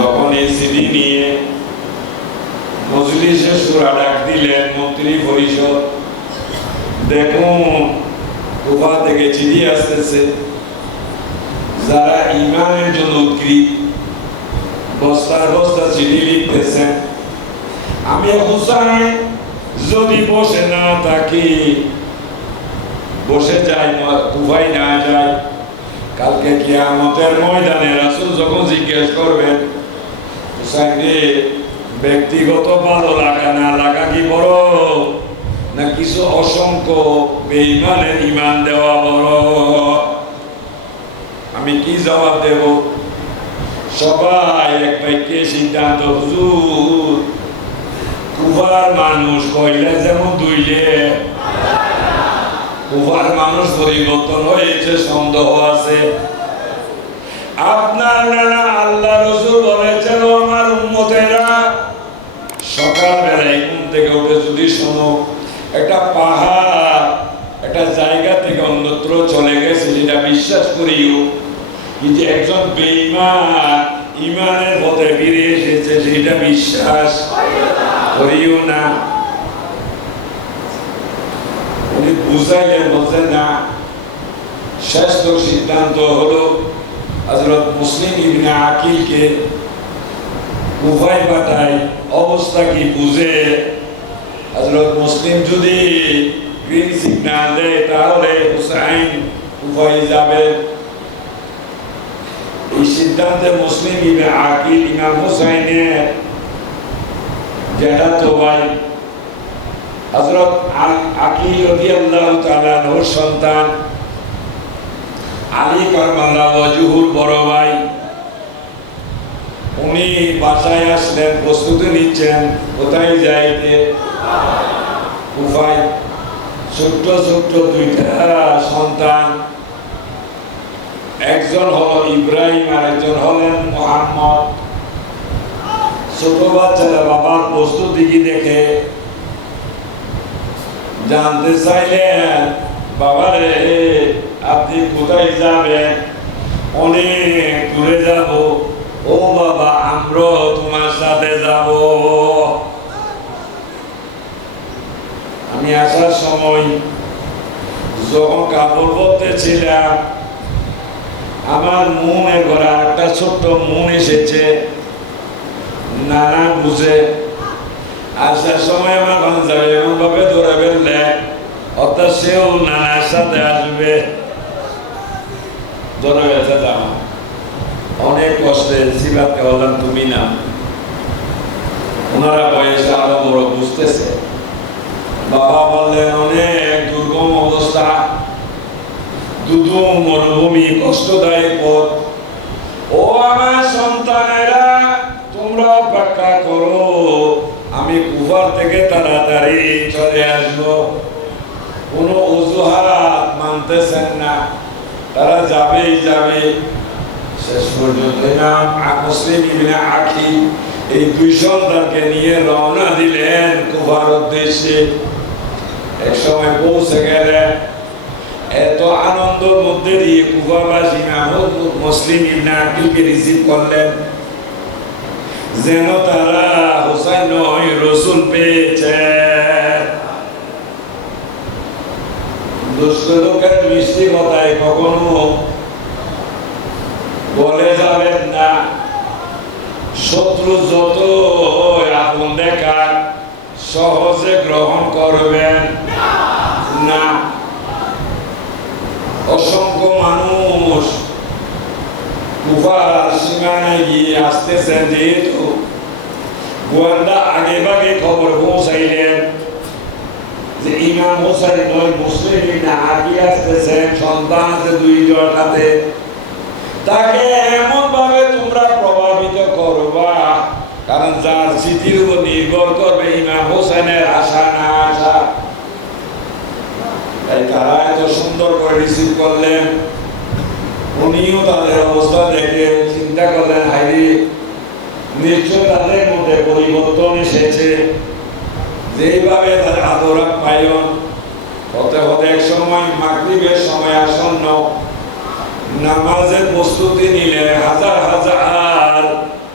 যখন এই চিঠি নিয়ে মজলিসে সূরা ডাক দিলেন মন্ত্রী পরিষদ, দেখুন কুফা থেকে চিঠি আসতেছে, যারা ইমানের জন্য উৎকৃত বস্তার বস্তা চিঠি লিখতেছেন। আমি হুসাইন যদি বসে না থাকি, বসে যাই, কুফায় না যাই, কালকে কিয়ামতের ময়দানে রাসূল যখন জিজ্ঞেস করবেন হুসাইন রে ব্যক্তিগত ভালো লাগা না লাগা কি বড়, না কিছু অসংখ্য বেঈমানের ঈমান দেওয়া বড়? আমি কি জবাব দেব? সবাই এক বাক্যে সিদ্ধান্ত, হুজুর কুফার মানুষ কইলে যেমন দুইলে, কুফার মানুষ পরিবর্তন হয়েছে, সন্দেহ আছে। আপনার নানা আল্লাহ রাসূল বলেছেন, আমার উম্মতেরা সকালবেলায় ঘুম থেকে উঠে যদি শোনো একটা পাহাড় একটা জায়গা থেকে অন্যত্র চলে গেছে, যেটা বিশ্বাস করিও যে একজন বেঈমান ইমানের পথে ফিরে এসেছে, সেটা বিশ্বাস করিও না। উনি বুঝাইলেন, বলছেন না, শ্রেষ্ঠ সিদ্ধান্ত হলো হযরত মুসলিম ইবনে আকিলকে কুফায় পাঠায়, অবস্থা কি বুঝে। হযরত মুসলিম যদি গ্রিন সিগন্যাল দেয় তাহলে হুসাইন কুফায় যাবে। এই সিদ্ধান্তে মুসলিম ইবনে আকিল ইমাম হুসাইনের জ্যাঠাতো ভাই হযরত আকিল রাদিয়াল্লাহু তাআলা আনহুর সন্তান, আলী কাররামাল্লাহু ওয়াজহুর বড় ভাই, উনি বাসায় আসলেন, প্রস্তুতি নিচ্ছেন কোথায় যাইতে, কুফায়। ছোট্ট ছোট্ট দুইটা সন্তান, একজন হলো ইব্রাহিম আর একজন হলেন মুহাম্মদ। ছোট বাচ্চারা বাবার প্রস্তুতি দেখে জানতে চাইলেন, বাবারে আপনি কোথায় যাবেন? অনেক দূরে যাব। ও বাবা, আমরা তোমার সাথে যাব। আমি আসার সময় যখন কাপড় পরতেছিলাম, আমার মনে ঘরে একটা ছোট্ট মন এসেছে, নানা বুঝে। আসার সময় আমার ভাঞ্জাবে এমন ভাবে ধরে ফেললে, অর্থাৎ সেও নানার সাথে আসবে, ধরে ফেলতে যাও। অনেক কষ্টে সিবাতকে বললাম তুমি না। ওনারা বয়সে আরো বড়, বুঝতেছে। বাবা বললেন অনেক দুর্গম অবস্থা, দুদুম মরুভূমি, কষ্টদায়ক পথ। ও আমার সন্তানেরা, তোমরা অপেক্ষা করো, আমি কুফার থেকে তাড়াতাড়ি চলে আসবো। কোনো অজুহাত মানতেছেন না, তারা যাবেই যাবে। শেষ পর্যন্ত ইমাম মুসলিম ইবনে আকিল এই দুই সন্তানকে নিয়ে রওনা দিলেন কুফার উদ্দেশ্যে। এক সময় পৌঁছে গেলেন, এত আনন্দের মধ্যে দিয়ে কুফাবাসী ইমাম মুসলিম ইবনে আকিলকে রিসিভ করলেন যেন তারা হুসাইন নয় রাসূল পেয়েছে। দুষ্ট লোকের মিষ্টি কথায় কখনো বলে যাবেন না। শত্রু যত আপন দেখার সহজে গ্রহণ করবেন না। অসংখ্য মানুষ কুফার সীমানায় গিয়ে আসতেছেন, যেহেতু গোয়েন্দা আগে ভাগে খবর পৌঁছাইলেন যে ইমাম হুসাইন নয় মুসলিম ইবনে আকিল আসতেছেন, সন্তান আছে দুইজন হাতে, তাকে এমন ভাবে তোমরা প্রভাবিত করবা, কারণ যার স্মৃতির উপর নির্ভর করবে ইমাম হুসাইনের আশা না আশা। তাই তারা এত সুন্দর করে রিসিভ করলেন। উনিও তাদের অবস্থা দেখে চিন্তা করলেন, হাইরে নিশ্চয় তাদের মধ্যে পরিবর্তন এসেছে। যেইভাবে তাদের আদর আপ্যায়ন হতে হতে এক সময় মাগরিবের সময় আসন্ন, নামাজের প্রস্তুতি নিলে হাজার হাজার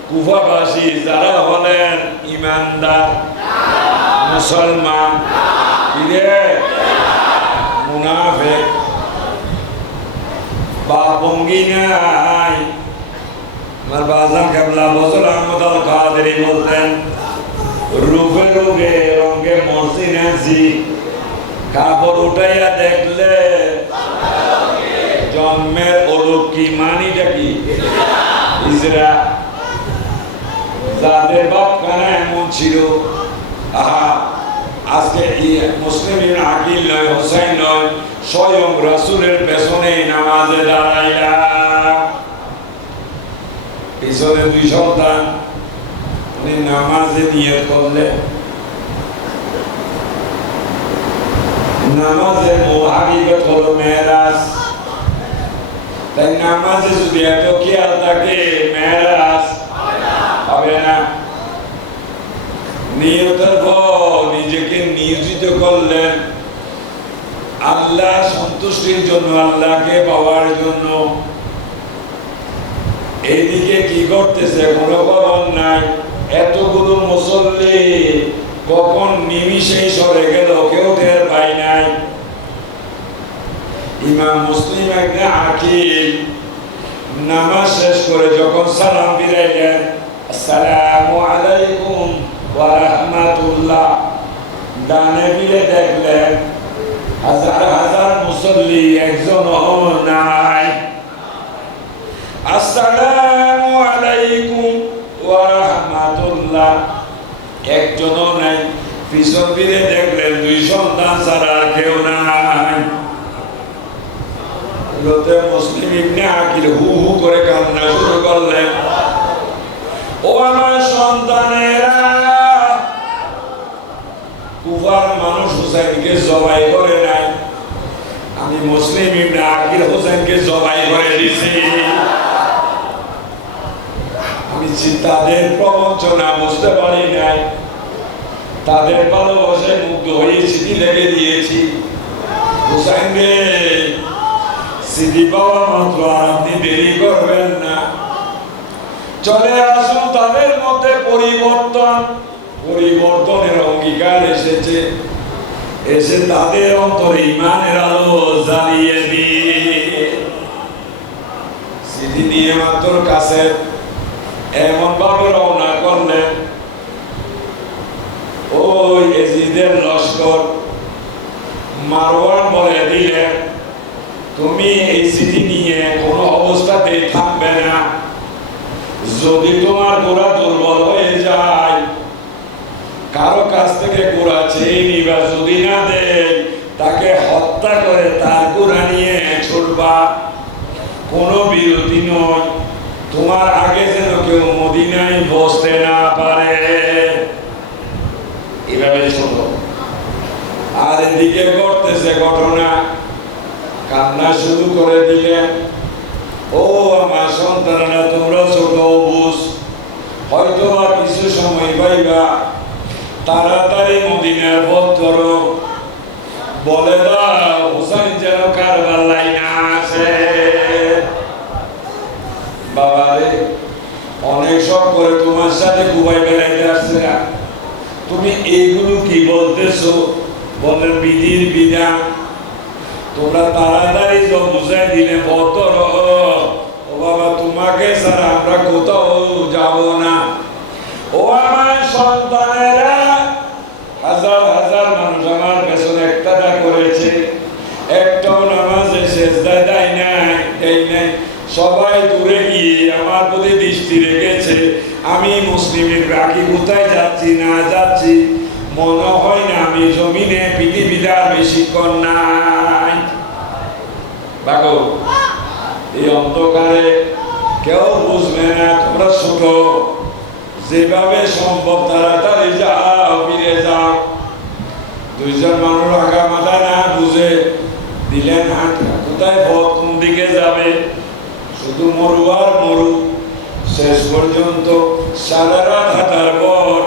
কুফাবাসী যারা হলেন ইমানদার মুসলমান মুনাফিক বা ভঙ্গি নাই। আমার বাজান কেবলা ফজল আহমদ আল কাদেরী বলতেন, রূপে রূপে রঙে মর্জি নাচি, কাপড় উঠাইয়া দেখলে জন্মের অলৌকি মানিটা কি ইজরা। যাদের বাপ কানা এমন ছিল, আহা আজকে মুসলিম আকিল নয়, হোসাইন নয়, স্বয়ং রাসূলের পেছনে নামাজে দাঁড়াইলা, পিছনে 2 সন্তান, উনি নামাজে নিয়ত করলে। নামাজের মূল হাকিকত হলো মেরাজ। তাই নামাজে যদি এত খেয়াল থাকে মেরাজ হবে না। নিয়তের পর নিজেকে নিয়োজিত করলেন আল্লাহ সন্তুষ্টির জন্য, আল্লাহকে পাওয়ার জন্য। এইদিকে কি করতেছে কোনো খবর নাই। এতগুলো মুসল্লি কখন নিমিষে সরে গেল কেউ টের পাই নাই। ইমাম মুসলিম একটা আকিল নামাজ শেষ করে যখন সালাম ফিরাইলেন, আসসালামু আলাইকুম ওয়া রাহমাতুল্লাহ, ডানে ফিরে দেখলেন হাজার হাজার মুসল্লি, একজনও নাই। আসসালামু আলাইকুম ওয়া রাহমাতুল্লাহ, একজনও নাই। পিছন ফিরে দেখলেন 2 সন্তান ছাড়া আর কেউ নাই। মুসলিম ইবনে আকিল হু হু করে কান্না শুরু করলেন, ও আমার সন্তানেরা, কুফার মানুষ হুসাইনকে জবাই করে নাই, আমি মুসলিম ইবনে আকিল হুসাইনকে জবাই করে দিছি। আমি তাদের প্রবঞ্চনা বুঝতে পারি নাই, তাদের ভালোবাসায় মুগ্ধ হয়ে চিঠি লিখে দিয়েছি, হুসাইন রে চিঠি পাওয়া মাত্র আপনি দেরি করবেন না, চলে আসুন। তাদের মধ্যে পরিবর্তনের অঙ্গীকার এসেছে, এসে তাদের অন্তরে ঈমানের আলো জ্বালিয়ে দিয়ে চিঠি নিয়ে মাত্র কাছে এমন ভাবে রওনা করলেন, ওই এজিদের লস্কর মারওয়ান বলে দিলেন, তুমি এই চিঠি নিয়ে কোনো অবস্থাতেই থাকবে না, যদি তোমার গোড়া দুর্বল হয়ে যায় কারো কাছ থেকে গোড়া চেয়ে নিবা, যদি না দেয় তাকে হত্যা করে তার গোড়া নিয়ে ছুটবা, কোনো বিরতি নয়, তোমার আগে যেন কেউ মদিনায় বসতে না পারে। এভাবে শোনো। আর এদিকে ঘটতেছে ঘটনা, কান্না শুরু করে দিলেন, ও আমার সন্তানেরা, তোমরা ছোট অবুঝ, হয়তো বা কিছু সময় পাইবা, তাড়াতাড়ি মদিনার পথ ধরো, বলে দাও হুসাইন যেন কারবালায় না আসে। বাবারে, অনেক সব করে তোমার সাথে কুবাই বেড়াইতে আসছে, তুমি এইগুলো কি বলতেছো? বলেন বিধির বিধান, তোমরা তাড়াতাড়ি বুঝাই দিলে বতর, ও বাবা তোমাকে ছাড়া আমরা কোথাও যাব না। ও আমার সন্তানেরা, হাজার হাজার মানুষ আমার পেছনে একটাটা করেছে, একটাও নামাজে সেজদা দেয় নাই, সবাই দূরে গিয়ে আমার প্রতি দৃষ্টি রেখেছে। আমি মুসলিমের বাকি কোথায় যাচ্ছি না যাচ্ছি মনে হয় না, আমি জমিনে পৃথিবীতে আর বেশিক্ষণ নাই। দেখো এই অন্ধকারে কেউ বুঝবে না, তোমরা ছোট, যেভাবে সম্ভব তাড়াতাড়ি যাও, ফিরে যাও। 2 জন মানুষ আগা মাথা না বুঝে দিলেন হাঁটা, কোথায় পথ কোন দিকে যাবে, শুধু মরু আর মরু। শেষ পর্যন্ত সারা রাত হাঁটার পর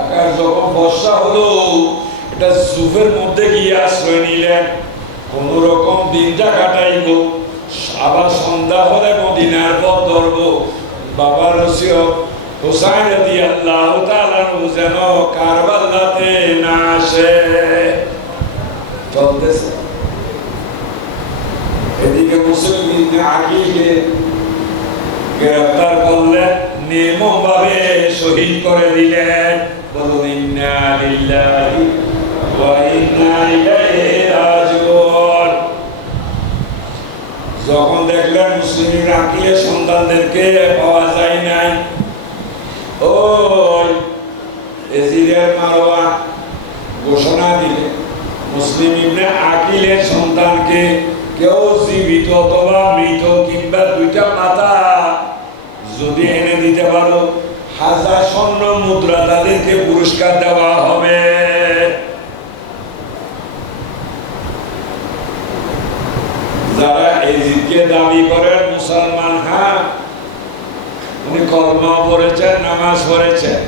আকাশ যখন বর্ষা হলো, এটা সুফের মধ্যে গিয়ে আশ্রয় নিলেন, কোন রকম দিনটা কাটাইব, আবার সন্ধ্যা হলে মদিনার পথ ধরবো। বাবার রসিয়ত, হুসাইন রাদিয়াল্লাহু তাআলা যেন কারবালাতে না আসে। চলতেছে এদিকে মুসলিম আকিলকে গ্রেফতার করলেন, নির্মমভাবে শহীদ করে দিলেন। বলুন ইন্না লিল্লাহি ওয়া ইন্না ইলাইহি রাজিউন। যখন দেখলেন মুসলিম আকিলের সন্তানদেরকে পাওয়া যায় নাই, ওই এজিদের মারওয়ান ঘোষণা দিলে মুসলিম ইবনে আকিলের সন্তানকে কেউ জীবিত অথবা মৃত কিংবা দুইটা মাথা যদি এনে দিতে পারো, 1000 স্বর্ণ মুদ্রা তাদেরকে পুরস্কার দেওয়া হবে। যারা এজিদকে দাবি করেন মুসলমান, হ্যাঁ উনি কলমা পড়েছেন, নামাজ পড়েছেন,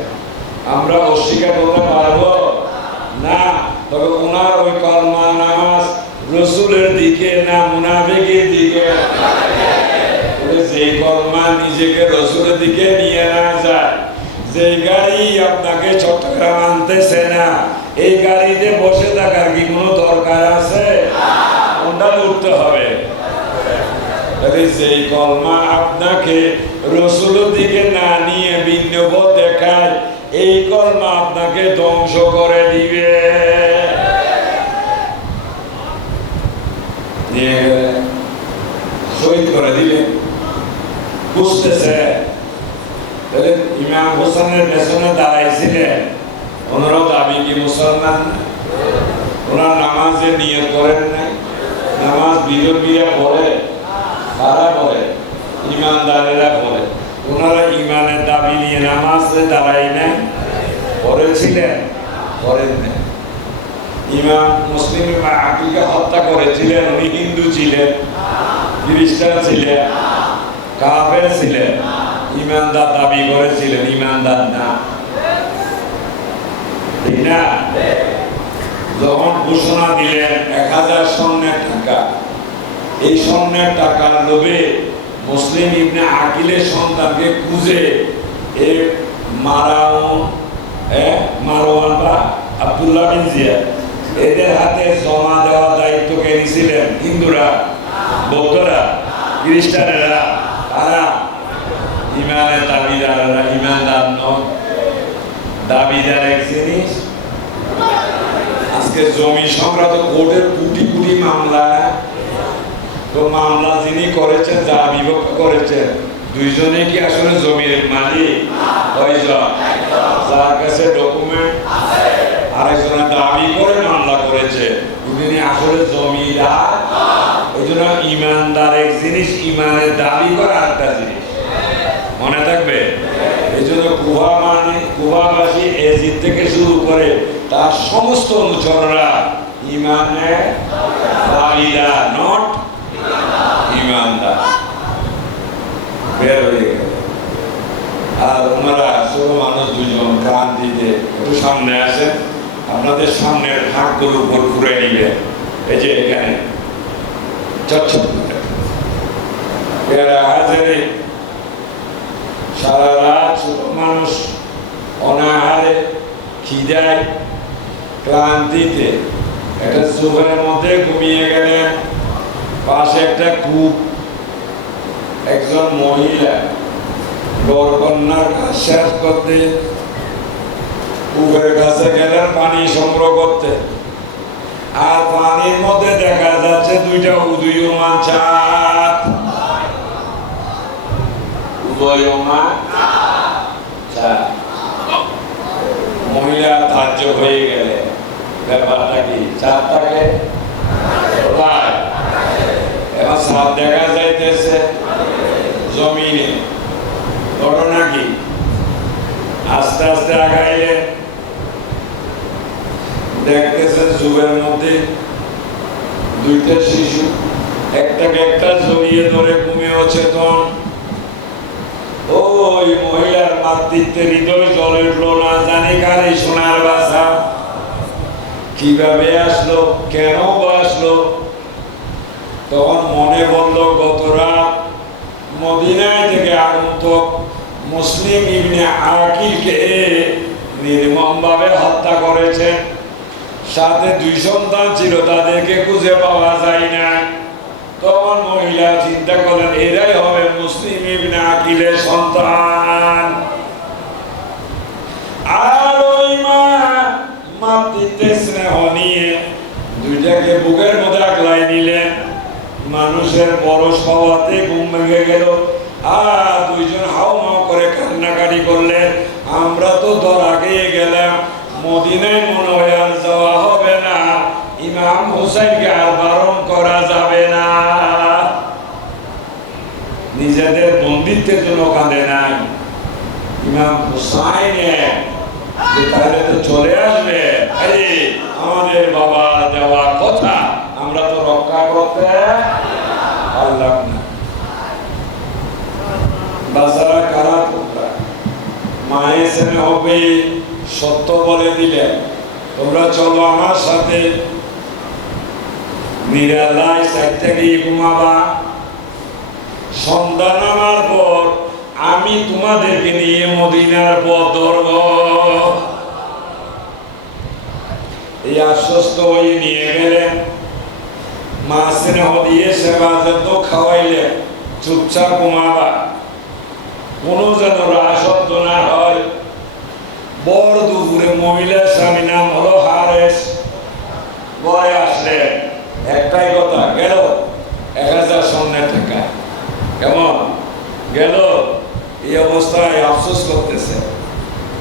আমরা অস্বীকার করতে পারবো না। তবে ওনার ওই কলমা নামাজ রসুলের দিকে না মুনাফিকের দিকে? যে কলমা নিজেকে রসুলের দিকে নিয়ে না যায়, যে গাড়ি আপনাকে চট্টগ্রাম আনতেছে না, এই গাড়িতে বসে থাকার কি কোনো দরকার আছে? কোনটা উঠতে হবে? যে কলমা আপনাকে রসুলের দিকে না নিয়ে ভিন্ন পথ দেখায়, এই কলমা আপনাকে ধ্বংস করে দিবে। শহীদ করে দিলে বুঝতেছে। ইমাম হোসেনের পেছনে দাঁড়াইছিলেন, ওনারও দাবি কি মুসলমান? ওনার নামাজে নিয়ত করেন নাই, নামাজ বিরোধীরা পড়ে, কারা পড়ে? ইমানদারেরা পড়ে। ওনারা ইমানের দাবি নিয়ে নামাজে দাঁড়াই নাই, পড়েছিলেন? করেন নাই। ইমাম মুসলিম আকিলকে হত্যা করেছিলেন, উনি হিন্দু ছিলেন, খ্রিস্টান ছিলেন, কাফের ছিলেন, ইমানদার দাবি করেছিলেন, ইমানদার না, ঠিক না? যখন ঘোষণা দিলেন 1000 স্বর্ণের টাকা, এই স্বর্ণের টাকার লোভে মুসলিম ইবনে আকিলের সন্তানকে খুঁজে মারওয়ান বা আব্দুল্লাহ বিন জিয়াদ এদের হাতে জমা দেওয়ার দায়িত্ব কে নিয়েছিলেন? হিন্দুরা, বৌদ্ধরা, খ্রিস্টানেরা, তারা ইমানের দাবিদাররা। ইমানদার নয়, দাবিদার এক জিনিস। আজকে জমি সংক্রান্ত কোর্টের কোটি কোটি মামলা, তো মামলা যিনি করেছেন, যা বিভক্ত করেছেন, দুইজনে কি আসলে জমির মালিক? কয়জন? যার কাছে ডকুমেন্ট, আরেকজনের দাবি করে মামলা করেছে, উনি আসলে জমিদার। ওই জন্য ইমানদার এক জিনিস, ইমানের দাবি করা আরেকটা জিনিস, মনে থাকবে। এই জন্য কুবাবাসী এজিদ থেকে শুরু করে তার সমস্ত অনুচররা ইমানের দাবিদার, নট ইমানদার। বের হয়ে গেল। আর ওনারা ছোট মানুষ দুজন ক্রান্তিতে একটু সামনে আসেন, আপনাদের সামনের হাতগুলো উপর ঘুরে নিবে। এই যে এখানে সারা রাত ছোট মানুষ অনাহারে, খিদায়, ক্লান্তিতে একটা সুপের মধ্যে ঘুমিয়ে গেলেন। পাশে একটা কূপ, একজন মহিলা বরকন্যার কাজ শেষ করতে কূপের কাছে গেলেন পানি সংগ্রহ করতে। আর পানির মধ্যে দেখা যাচ্ছে দুইটা উদীয়মান চাঁদ। উদীয়মান চাঁদ। মহিলা তাজ্জব হয়ে গেলে, ব্যাপারটা কি? চাঁদটাকে এবার চাঁদ দেখা যাইতেছে জমিনে। ঘটনা কি? আস্তে আস্তে আগাইলে দেখতেছেন যুগের মধ্যে দুইটা শিশু একটাকে একটা জড়িয়ে ধরে ঘুমিয়ে অচেতন। ওই মহিলার মাতৃত্বে হৃদয় জ্বলে উঠলো, না জানি কার এই সোনার বাসা, কিভাবে আসলো, কেন আসলো। তখন মনে বলল গত রাত মদিনায় থেকে আগন্তুক মুসলিম ইবনে আকিলকে নির্মমভাবে হত্যা করেছেন। সাথে 2 সন্তান ছিল, তাদেরকে খুঁজে পাওয়া যায় না। তখন মহিলা চিন্তা করেন এরাই হবে মুসলিম ইবনে আকিলের সন্তান। আর ওই মা মাতৃত্বে স্নেহ নিয়ে দুইটাকে বুকের মধ্যে আগলাই নিলেন। মানুষের পরশ পাওয়াতে ঘুম ভেঙে গেল, আর দুইজন হাউমাউ করে কান্নাকাটি করলেন। আমরা তো ধরা খেয়ে গেলাম, মদিনায় মনে হয় আর যাওয়া হবে না, ইমাম হুসাইনকে আর বারণ করা যাবে না। নিজেদের বন্দিত্বের জন্য কাঁদে নাই, ইমাম হুসাইনে তাহলে তো চলে আসবে, আরে আমাদের বাবা দেওয়া কথা আমরা তো রক্ষা করতে পারলাম না। বাজারা কারা তোমরা? মায়ের ছেলে হবে সত্য বলে দিলেন, তোমরা চলো আমার সাথে, নিরালায় সাইডটা গিয়ে ঘুমাবা। সন্ধ্যা নামার পর আমি তোমাদেরকে নিয়ে মদিনার পথ ধরব। এই আশ্বস্ত হয়ে নিয়ে গেলেন। মা স্নেহ দিয়ে সেবা যত্ন খাওয়াইলেন, চুপচাপ ঘুমাবা, কোনো যেন রাশব্দ না হয়। বড় দুপুরে মহিলার স্বামী নাম হলো হারেস ঘরে আসলেন। একটাই কথা, গেল 1000 স্বর্ণের টাকা। কেমন গেল? এই অবস্থায় আফসোস করতেছে।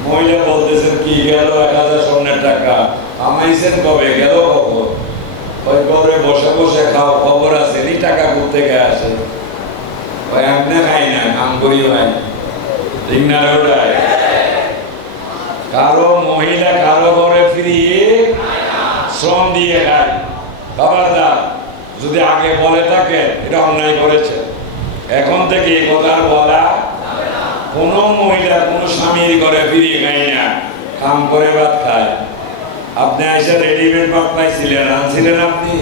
মহিলা বলতেছেন কি গেল 1000 স্বর্ণের টাকা? আমাইছেন কবে, গেল কখন? ওই ঘরে বসে বসে খাও, খবর আছে এই টাকা করতে গে আসে। ওই আপনি খাই না, কাম করি ভাই, ঠিক না? ওটাই কারো মহিলা কারো ঘরে ফিরিয়ে শ্রম দিয়ে খায়। খবরদার, যদি আগে বলে থাকেন এটা অন্যায় করেছে। এখন থেকে এই কথা বলা, কোনো মহিলা কোনো স্বামীর ঘরে ফিরিয়ে খায় না, কাম করে ভাত খায়। আপনি এসে রেডিমেড ভাত পাইছিলেন, আনছিলেন আপনি?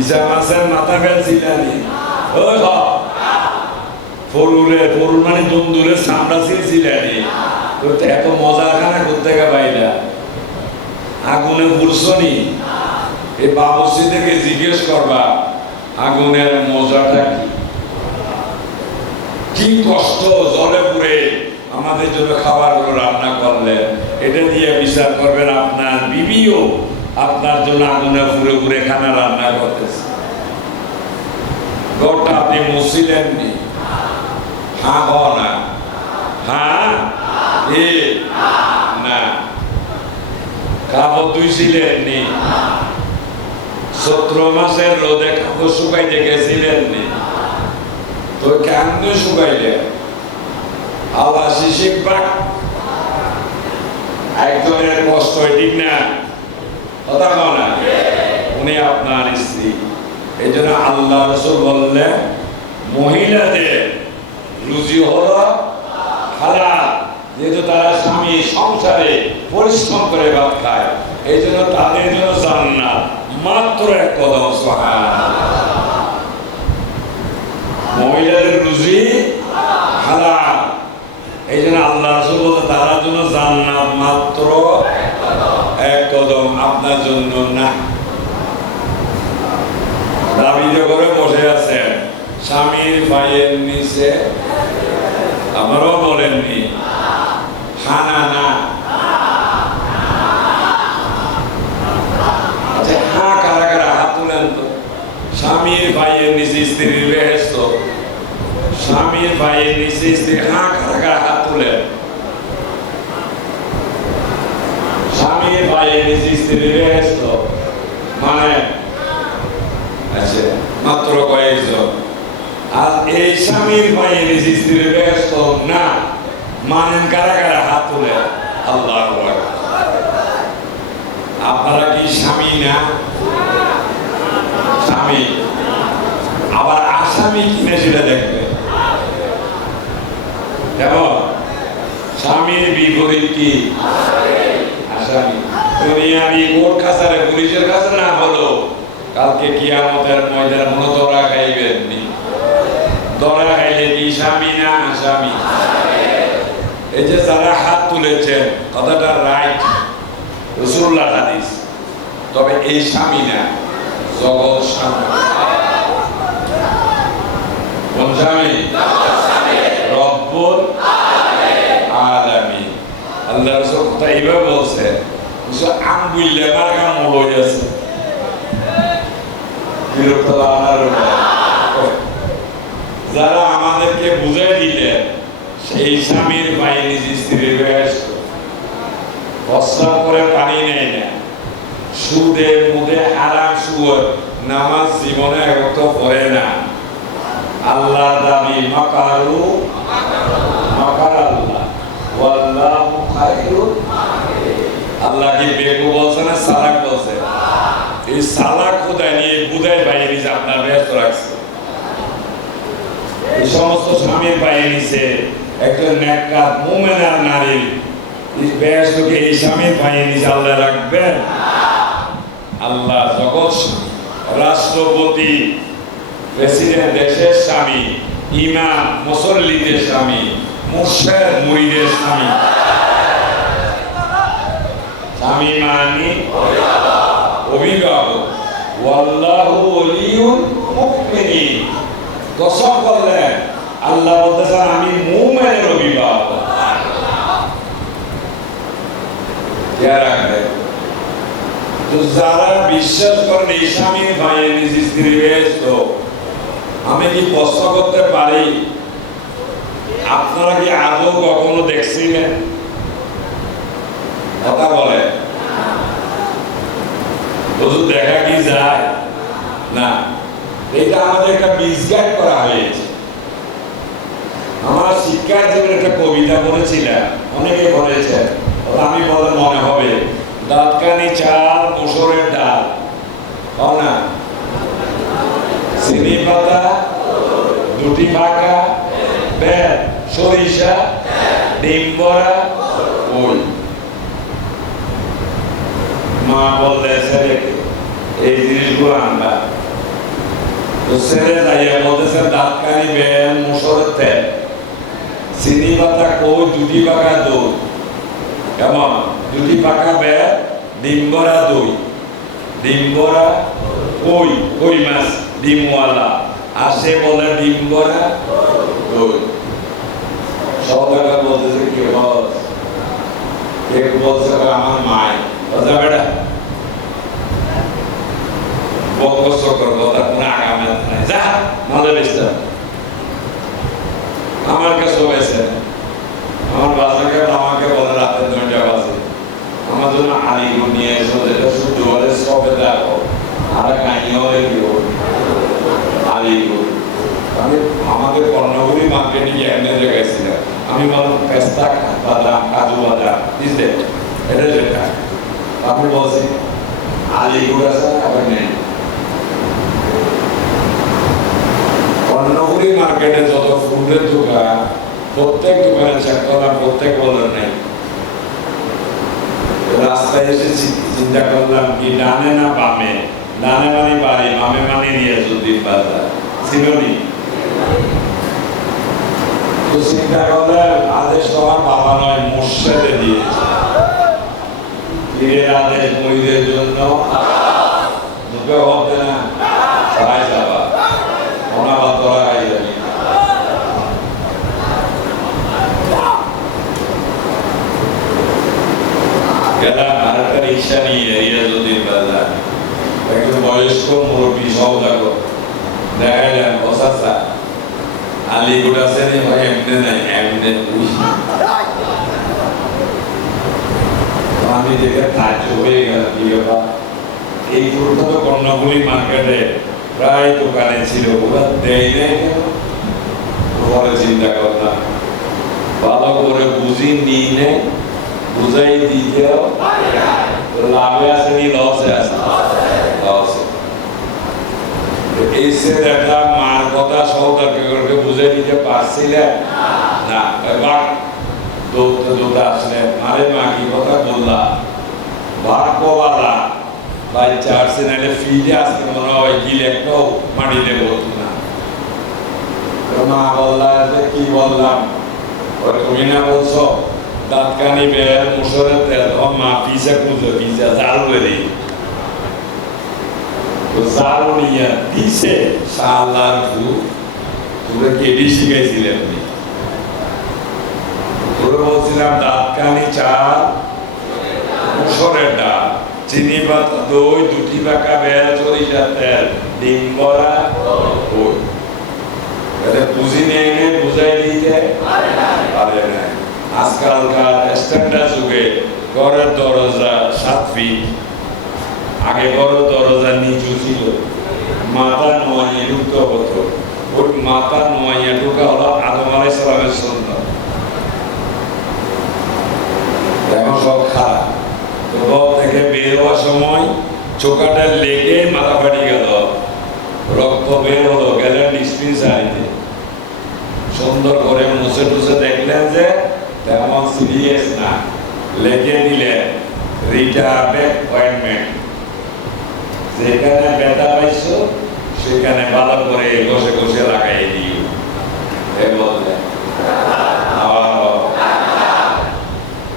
ইসা মাছের মাথা ফেলছিলেন? ফরুল মানে দন্দুরের চামড়া ছিলছিলেন? এত মজার খানা করতে গে বাইরা আগুনে ফুলছনি? এই বাবুসি থেকে জিজ্ঞেস করবা আগুনের মজাটা কি? কি কষ্ট জলে পুড়ে আমাদের জন্য খাবারগুলো রান্না করলেন। এটা দিয়ে বিচার করবেন আপনার বিবিও আপনার জন্য আগুনে পুড়ে পুড়ে খানা রান্না করতেছে। ঘরটা আপনি মুছিলেননি? হ্যাঁ হ না? হ্যাঁ না। কাপড় ধুইছিলেননি? 17 মাসের রোদে কাপড় শুকাইতে গেছিলেননি? তো কেমনে শুকাইলে? আল্লাহ শিশিক একজনের কষ্ট, ঠিক না? কথা কও না? উনি আপনার স্ত্রী। এই জন্য আল্লাহ রাসূল বললেন মহিলাদের রুজি হলো হালাল, যেহেতু তারা স্বামী সংসারে পরিশ্রম করে ভাত খায়। এই জন্য তাদের জন্য জান্নাত মাত্র 1 কদম। সুবহানাল্লাহ। মহিলাদের রুজি হালাল, এই জন্য আল্লাহ রাসূল বলেন তার জন্য জান্নাত মাত্র 1 কদম, আপনার জন্য না। দাবিতে করে বসে আছেন স্বামীর পায়ের নিচে, আমারও বলেননি হানা না? আচ্ছা হ্যাঁ কারা কারা হাত তুলেন তো। স্বামীর পায়ের নিচে স্ত্রীর বেহেশত, স্বামীর পায়ের নিচে স্ত্রী, হ্যাঁ কারা কারা হাত তুলেন। স্বামীর পায়ের নিচে স্ত্রীর বেহেশত মানে আচ্ছা মাত্র কয়েকজন। আর এই স্বামীর পায়ের নিচে স্ত্রীর বেহেশত না মানেন কারা কারা হাত তুলেন। আল্লাহু আকবার। আপনারা কি স্বামী না? স্বামী। আবার আসামি কিনে সেটা দেখবে। দেখো স্বামীর বিপরীত কি? আসামি। দুনিয়াবি কোর্ট কাছারে পুলিশের কাছে না হলো কালকে কিয়ামতের ময়দানে মনে ধরা খাইবেন নি। ধরা খাইলে কি স্বামী না আসামি? এই যে যারা হাত তুলেছেন কথাটা রাইট, রাসূলুল্লাহ হাদিস, তবে এই স্বামী না, জগৎ স্বামী। কোন স্বামী? রব্বুল আলামিন। আল্লাহ রাসূল কথা এইভাবে বলছে, আম বুঝলে আমার কাম হয়ে আছে বিরক্ত লাগানোর উপর। যারা আমাদেরকে বুঝাই দিলেন সেই স্বামীর পায়ে নিজ স্ত্রীর ব্যস্ত, প্রস্রাব করে পানি নেয় না, সুদে মুদে হারাম সুদ নামাজ জীবনে একত্র করে না। আল্লাহর দাবি মাকারু মাকার আল্লাহ ওয়াল্লাহু খায়রুল মাকিরিন। আল্লাহ কি বেগু বলছে না সালাক বলছে? এই সালাক খোদাই নিয়ে বুঝাই পায়ে নিজ আপনার ব্যস্ত রাখছে। এই সমস্ত স্বামীর পায়ে নিছে একজন নেককার মুমিনার নারী ব্যস্তকে এই স্বামীর পায়ে নিচে আল্লাহ রাখবেন? আল্লাহ জগৎ রাষ্ট্রপতি, প্রেসিডেন্ট, দেশের স্বামী, ইমাম, মুসল্লিদের স্বামী, মুর্শিদ মুরিদের স্বামী। স্বামী মানে অভিভাবক। ওয়াল্লাহু ওয়ালিউল মুমিনিন। কসম করলেন আল্লাহ বলতেছেন আমি মুমিনের অভিভাবক। তো যারা বিশ্বাস করেন এই স্বামীর ভাইয়ে নিজ স্ত্রী ব্যস্ত, আমি কি প্রশ্ন করতে পারি আপনারা কি আদৌ কখনো দেখছিলেন? কথা বলে দেখা কি যায় না? এটা আমাদের একটা মিসগাইড করা হয়েছে। আমার শিক্ষার জীবনে একটা কবিতা পড়েছিলাম, অনেকে বলেছে, আমি বলে মনে হবে দাঁতকানি চাল মসুরের ডাল, না চিনি পাতা দুটি ফাঁকা বেল সরিষা ডিম বড়া ওই। মা বললে ছেলেকে এই জিনিসগুলো আনবা, তো ছেলে যাইয়া বলতেছে দাঁতকানি বেল মসুরের তেল চিনি পাতা কই দুটি পাকা দই, কেমন দুটি পাকা বেল ডিম বড়া দই, ডিম বড়া কই কই মাছ ডিমওয়ালা আসে বলে ডিম বড়া দই। সবাই বলতেছে কি বল, কেউ বলছে আমার মায় বলছে বেটা বকস করবো তার কোনো আগামে নাই, যা মালে বেসতে আমার কাছে বেসে আমার বাজারকে আমাকে বলে রাতের 9টা বাজে আমার জন্য আলিগুলো নিয়ে এসো, যেটা শুদ্ধ হলে সবে দেখো আর কাহিনী হলে কি আলিগুলো। আমি আমাদের কর্ণগুলি মার্কেটে এনে গেছিলাম, আমি বললাম পেস্তা বাদাম কাজু বাদাম বুঝলে এটা যেটা আমি বলছি আলিগুলো আছে আবার নেই। কর্ণগুলি মার্কেটে যত ফুডের দোকান প্রত্যেক দোকানে চেক করলাম, প্রত্যেক বলার নেই। রাস্তায় এসে চিন্তা করলাম কি ডানে না বামে, ডানে মানে বাড়ি বামে মানে রিয়াজউদ্দিন বাজার ছিলনি। তো চিন্তা করলাম আদেশ তোমার বাবা নয় মুর্শিদে দিয়েছে, পীরের আদেশ মুরিদের জন্য দুটো হবে না সবাই যাবা ওনাবার তোরা গাই যাবি। গেলাম আর একটা রিক্সা নিয়ে রিয়াজউদ্দিন বাজার, একজন বয়স্ক মুরব্বী সওদাগর দেখাইলাম বসাচ্ছা আলিগুড আছে নি ভাই এমনি নাই এমনি। আমি দেখে কাজ হয়ে গেল কি ব্যাপার, এই ফুলটা তো কর্ণগুলি মার্কেটে প্রায় দোকানে ছিল, ওরা দেয় নাই কেন? পরে চিন্তা করলাম ভালো করে বুঝি নিয়ে বুঝাই দিতেও লাভে আছে নি লসে আছে? লসে। এই ছেলেটা মার কথা সৌদাকে বুঝাই দিতে পারছিলেন না, দৌড়তে দৌড়তে আসলেন, আরে মা কি কথা বললাম ভাগ্যবালা বাচ্চা আসছে নাহলে ফিরে আসতে মনে হয় গিল একটাও মাটিতে বলতো না। মা বললাম যে কি বললাম, তুমি না বলছো দাঁতকানি বের মুসরের তেল মা পিসা খুঁজো পিসা জাল বেরি জাল নিয়ে দিছে সালার ফুল তোমরা কেডি শিখাইছিলেন তোরা বলছিলাম দাঁতকানি চাল মুসরের ডাল চিনি পাতা দই দুটি পাকা বেল সরিষার তেল ডিম বড়া ওই এটা বুঝি নিয়ে এনে বুঝাই দিতে পারে না আজকালকার স্ট্যান্ডার্ড যুগে ঘরের দরজা 7 ফিট আগে বড় দরজা নিচু ছিল মাথা নোয়াইয়া ঢুকতে হতো ওই মাথা নোয়াইয়া ঢুকা হলো আদম আলাইহিস সালামের সুন্নাত এখন সব খারাপ তো ঘর থেকে বের হওয়ার সময় চোখাটা লেগে মাথা ফাটি গেল রক্ত বের হলো গেলেন ডিসপেন্সারিতে সুন্দর করে মুছে টুছে দেখলেন যে তেমন সিরিয়াস না লেগে দিলেন রিটার্বেক অয়েন্টমেন্ট যেখানে ব্যথা পাইছো সেখানে ভালো করে ঘষে ঘষে লাগাই দিও এই বললেন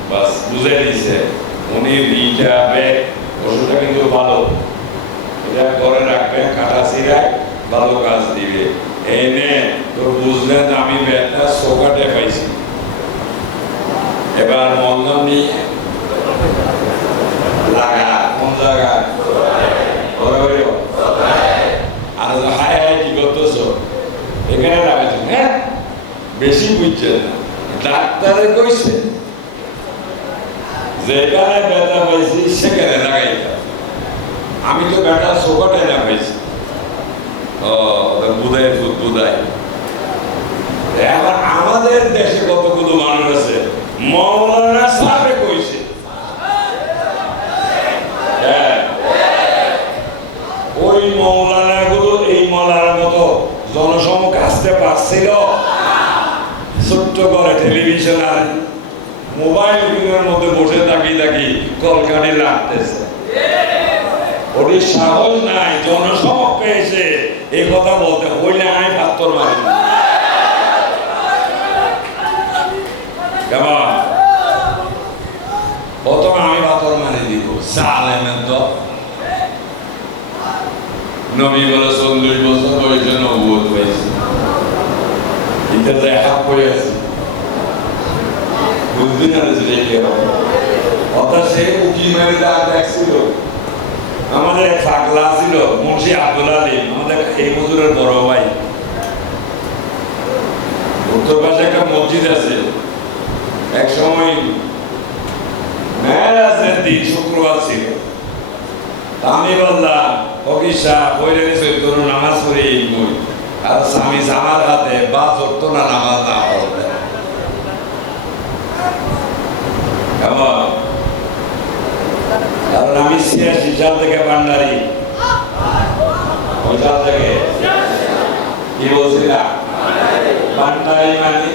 বাস বুঝে দিছে উনি রিটার্বেক ওষুধটা কিন্তু ভালো এটা করে রাখবেন কাটা সিরায় ভালো কাজ দিবে এনে তো বুঝলেন আমি ব্যথা সোকাটে পাইছি এবার মলম নিয়ে লাগা কোন জায়গায় আর হাই হাই কি করতেছো এখানে লাগাইছো হ্যাঁ বেশি বুঝছেন না ডাক্তারে কইছে যেখানে ব্যথা পাইছি সেখানে লাগাইতে আমি তো ব্যথা সোকাটে না পাইছি বুধাই বুধাই এখন আমাদের দেশে কতগুলো মানুষ আছে মৌলানা সাহেব কইছে ওই মৌলানা গুলো এই মৌলানার মতো জনসমুখে আসতে পারছিল ছোট্ট করে টেলিভিশন আর মোবাইল ফোনের মধ্যে বসে থাকি কলকানি লাগতেছে ওটি সাহস নাই জনসমক্ষে এসে এই কথা বলতে হইলে আমি পাত্তর মারি কেমন প্রথমে আমি পাথর মারি দিব সালেমের তো নবী বলে 40 বছর বয়সে নবুয়ত হয়েছে এটা দেখা করে আছে বুঝলি না রেখে অর্থাৎ সে উকি মেরে ডাক দেখছিল আমাদের এক পাগলা ছিল মুন্সি আব্দুল আলিম আমাদের এই হুজুরের বড় ভাই উত্তর পাশে একটা মসজিদ আছে এক সময় মেরাজের দিন শুক্রবার ছিল আমি বললাম ফকিসা বইলে চৈতন্য নামাজ পড়ে বই আর স্বামী জামার হাতে বা ধরতো না নামাজ না পড়তে কেমন কারণ আমি 86 সাল থেকে ভান্ডারি ওই সাল থেকে কি বলছিলাম ভান্ডারি মানে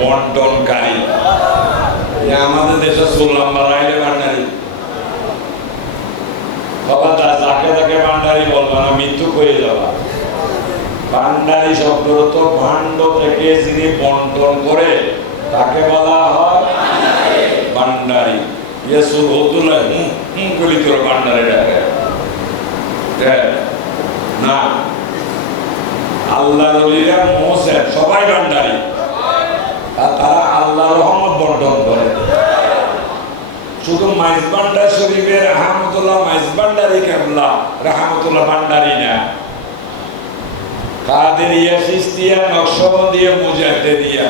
বন্টনকারী আমাদের দেশে সুললাম বাড়াইলে ভান্ডারি বাবা যাকে তাকে ভান্ডারি বলবা না মৃত্যু হয়ে যাবা ভান্ডারি শব্দের তো ভাণ্ড থেকে যিনি বন্টন করে তাকে বলা হয় ভান্ডারি ইয়েসু বলতুল্লাহ কলি তোর ভান্ডারি ডাকে না আল্লাহর ওলিরা মোসেন সবাই ভান্ডারি আর তারা আল্লাহর রহমত বন্টন করে শুধু মাইজবান্ডার শরীফের রাহমাতুল্লাহ মাইজবান্ডারি কেবলা রাহমাতুল্লাহ ভান্ডারি না কাদেরিয়া চিশতিয়া নকশবন্দিয়া মুজাদ্দিদিয়া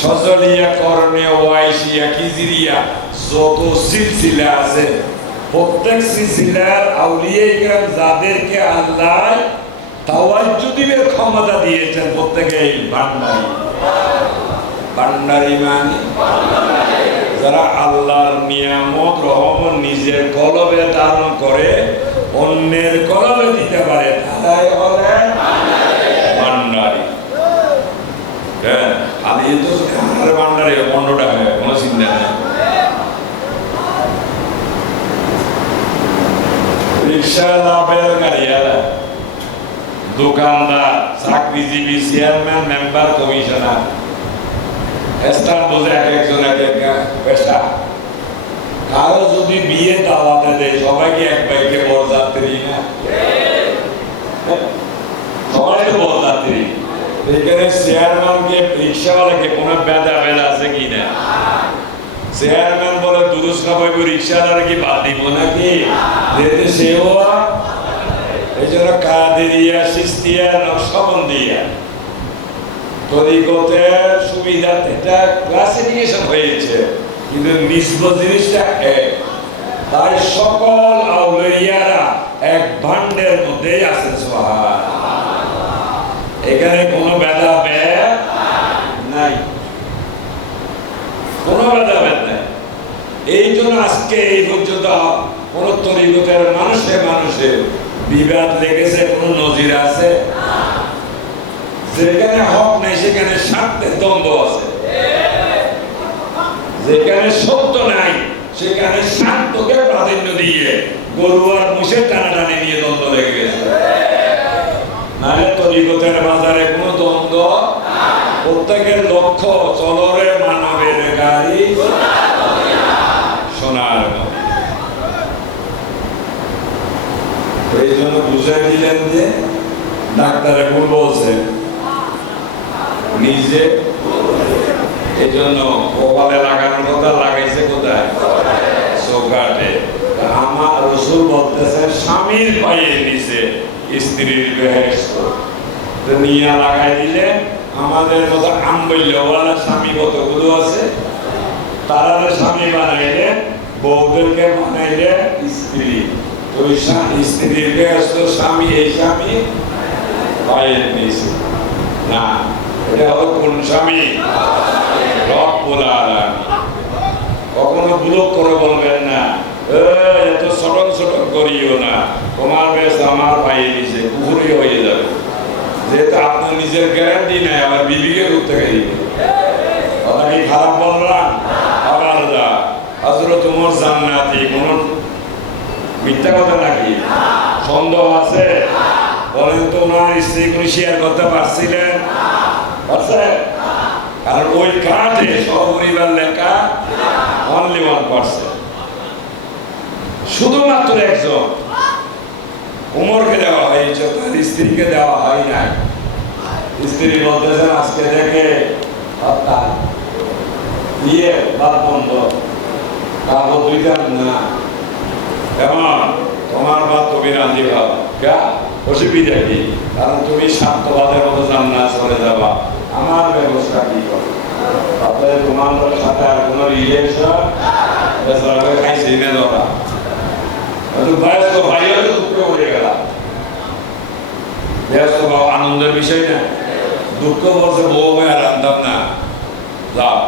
সজলিয়া করণীয় ওয়াইশিয়া কিজিরিয়া যত সিলসিলা আছে প্রত্যেক সিলসিলার আউলিয়ায়ে কেরাম যাদেরকে আল্লাহ তাওয়াজ্জুহ দিবের ক্ষমতা দিয়েছেন প্রত্যেকেই ভান্ডারি ভান্ডারি মানে যারা আল্লাহর নিয়ামত রহমত নিজের কলবে ধারণ করে অন্যের কলবে দিতে পারে তারাই হলে ভান্ডারি হ্যাঁ আমি তো আমার ভান্ডারি পনেরোটা হয় কোনো চিন্তা নেই রিক্সাওয়ালা বেলগাড়িওয়ালা দোকানদার চাকরিজীবী চেয়ারম্যান মেম্বার কমিশনার স্থান বোঝে এক একজন এক এক পেশা। কারো যদি বিয়ে দাওয়াতে দেয় সবাইকে এক বাইকে বরযাত্রী না, সবাই তো বরযাত্রী। এখানে চেয়ারম্যানকে রিক্সাওয়ালাকে কোনো বেদা বেলা আছে কি না? চেয়ারম্যান বলে দুরুস খাবাই রিক্সাওয়ালার কি বাদ দিব নাকি? যেহেতু সেও এই জন্য কাদেরিয়া সিস্তিয়া নকশবন্দিয়া তরিকতের সুবিধা এটা ক্লাসিফিকেশন হয়েছে, কিন্তু নিসবত জিনিসটা এক। তাই সকল আউলিয়ারা এক ভান্ডের মধ্যেই আছে। এখানে কোনো ভেদাভেদ নাই, কোনো ভেদাভেদ নাই। এই জন্য আজকে এই পর্যন্ত কোন তরিকতের মানুষের বিবাদ লেগেছে কোন নজির আছে? যেখানে হক নেই সেখানে স্বার্থের দ্বন্দ্ব আছে, যেখানে সত্য নাই সেখানে স্বার্থকে প্রাধান্য দিয়ে গরু আর মুষের টানাটানি নিয়ে দ্বন্দ্ব লেগে গেছে। নাহলে তরিকতের বাজারে কোনো দ্বন্দ্ব, প্রত্যেকের লক্ষ্য চলরে মানবের গাড়ি সোনার। এই জন্য বুঝাই দিলেন যে ডাক্তারে ভুল বলছে, নিজে এই জন্য কপালে লাগানোর কথা লাগাইছে কোথায়? চৌকাঠে। আমার রসুল বলতেছেন স্বামীর পায়ের নিচে স্ত্রীর বেহেশত নিয়ে লাগাই দিলে আমাদের মতো আমবল্যওয়ালা স্বামী কতগুলো আছে, তারা স্বামী বানাইলে বউদেরকে বানাইলে স্ত্রী। তো স্ত্রীর বেহেশত স্বামী, এই স্বামী পায়ের নিচে না। এটা হলো কোন স্বামী? রব্বুল আলামিন। কখনো বুলক করে বলবেন না এত সটন করিও না, তোমার বেশ আমার পায়ে নিচে কুহুরি হয়ে যাবে। যেহেতু আপনার নিজের গ্যারান্টি নাই, আবার বিবিকে করতে গেলে কথা কি খারাপ বললাম? আবার যা হযরত ওমর জান্নাতি, কোন মিথ্যা কথা নাকি? সন্দেহ আছে? বলেন তো ওনার স্ত্রী কোন শেয়ার করতে পারছিলেন? কারণ ওই কার্ডে সপরিবার লেখা অনলি 1%, শুধুমাত্র একজন উমরকে দেওয়া হয়েছে, তার স্ত্রীকে দেওয়া হয় নাই। স্ত্রী বলতেছেন আজকে থেকে হত্যা দিয়ে বাদ বন্ধ, কাগজ দুইটার না এমন তোমার বাদ তুমি রাঁধি ভাব গা অসুবিধা কি? কারণ তুমি স্বার্থবাদের মতো জান্নাত চলে যাবা, আমার ব্যবস্থা কি করো? আপনাদের তোমার সাথে আর কোনো রিলেশন খাইছে না ধরা ব্যস্ত ভাই হয়তো দুঃখ করে গেলাম। ব্যস্ত ভাব আনন্দের বিষয় না, দুঃখ বলছে বউ হয়ে আর আনতাম না যাও।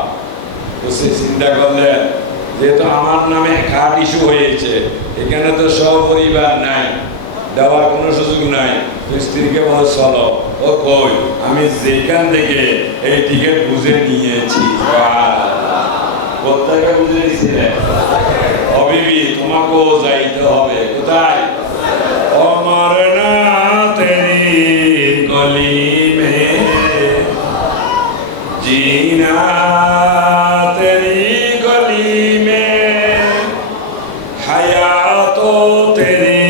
তো সে চিন্তা করলেন যেহেতু আমার নামে খাট ইস্যু হয়েছে, এখানে তো সপরিবার নাই, দেওয়ার কোনো সুযোগ নাই। স্ত্রীকে বলে চলো। ও কই, আমি যেখান থেকে এই টিকিট বুঝে নিয়েছি। কোথায় বুঝে নিয়েছিলেন? অবিবি তোমাকেও যাইতে হবে। কোথায়? আমার না তেরি গলি মে জিনা তেরি গলি মে হায়াতো তেরি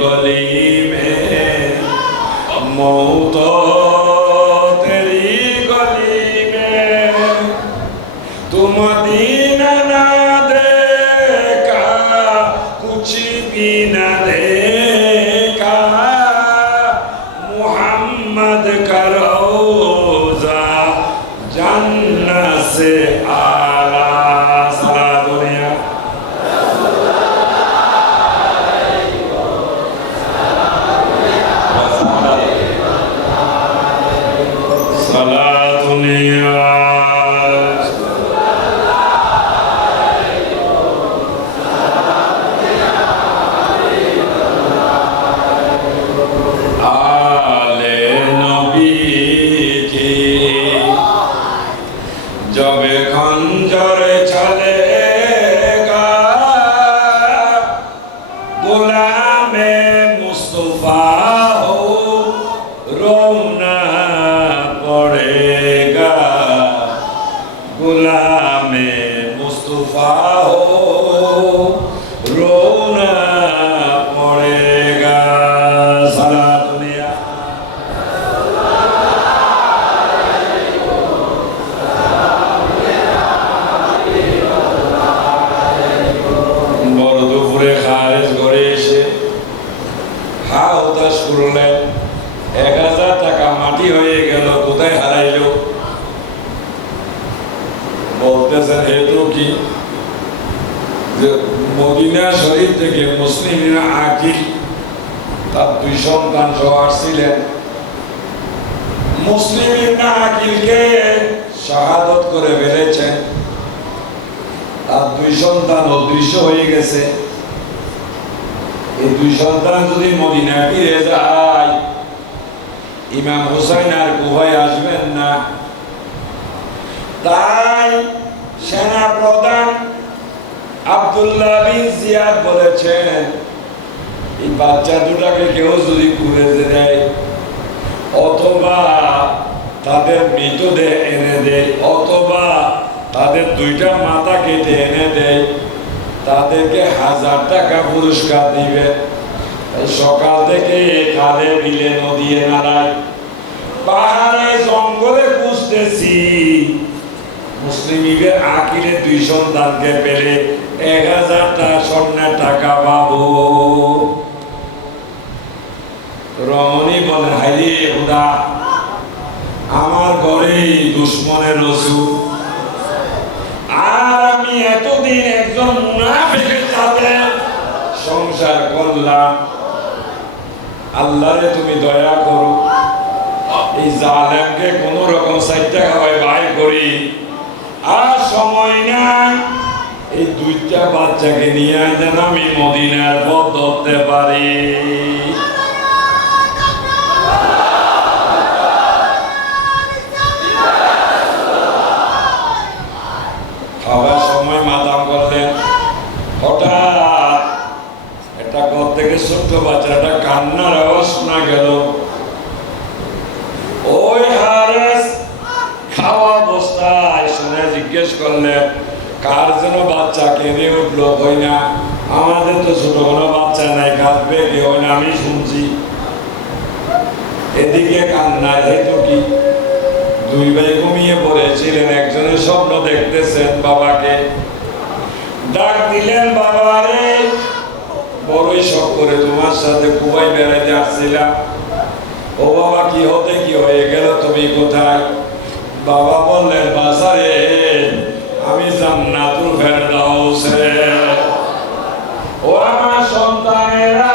গলি মে মৌতো তেরি গলি মে তুম মদীনা না দেখা कुछ भी न देखा मुहम्मद का रोज़ा जन्नत से आला। सलात दुनिया सलात दुनिया जब खंजर चलेगा गुलामे मुस्तफा हो रोना पड़ेगा नामे मुस्तफा हो रोना पड़ेगा सारा दुनिया বড় দুপুরে খারেজ করে এসে হা হতাশ করলেন 1000 টাকা মাটি হয়ে গেল কোথায় হারাইলো বলতেছেন হেতু কি যে মদিনা শরীফ থেকে মুসলিমরা আকিল তার 2 সন্তান সহ আসছিলেন মুসলিমরা আকিলকে শাহাদত করে ফেলেছেন তার 2 সন্তান অদৃশ্য হয়ে গেছে এই 2 সন্তান যদি মদিনা ফিরে যায় ইমাম হুসাইন আর কুফায় আসবেন না তাই সেনা প্রধান আব্দুল্লাহ বিন জিয়াদ বলেছেন এই বাচ্চা দুটাকে কেউ যদি কুড়ে দেয় অথবা তাদের মৃতদেহ এনে দেয় অথবা তাদের 2টা মাথা কেটে এনে দেয় তাদেরকে 1000 টাকা পুরস্কার দিবে সকাল থেকে খালে বিলে নদী নালায় পাহাড়ে জঙ্গলে খুঁজতেছি মুসলিমের আকিলে 2 সন্তানকে পেলে 1000 স্বর্ণের টাকা পাবো রমণী বলে হাইরে খোদা আমার ঘরে দুশ্মনের রসুল আর আমি এতদিন একজন মুনাফিকের সাথে সংসার করলাম আল্লাহরে তুমি দয়া করো এই জালেমকে কোন রকম 60 টাকা বাই করি আর সময় নাই এই 2টা বাচ্চাকে নিয়ে যেন আমি মদিনার পথ ধরতে পারি খাবার সময় মাতাম করলেন হঠাৎ একটা ঘর থেকে ছোট্ট বাচ্চাটা কান্নার আওয়াজ শোনা গেল ওই হারেস খাওয়া অবস্থায় শুনে জিজ্ঞেস করলেন কার যেন বাচ্চা কেঁদে উঠলো হয় না আমাদের তো ছোট কোনো বাচ্চা নাই কাঁদবে কি হয় না আমি শুনছি এদিকে কান্না হেতু কি 2 ভাই ঘুমিয়ে পড়েছিলেন একজনের স্বপ্ন দেখতেছেন বাবাকে ডাক দিলেন বাবা রে বড়ই শখ করে তোমার সাথে কুবাই বেড়াইতে আসছিলাম ও বাবা কি হতে কি হয়ে গেল তুমি কোথায় বাবা বললেন বাসারে আমি জান্নাতুল ফেরদাউসে ও আমার সন্তানেরা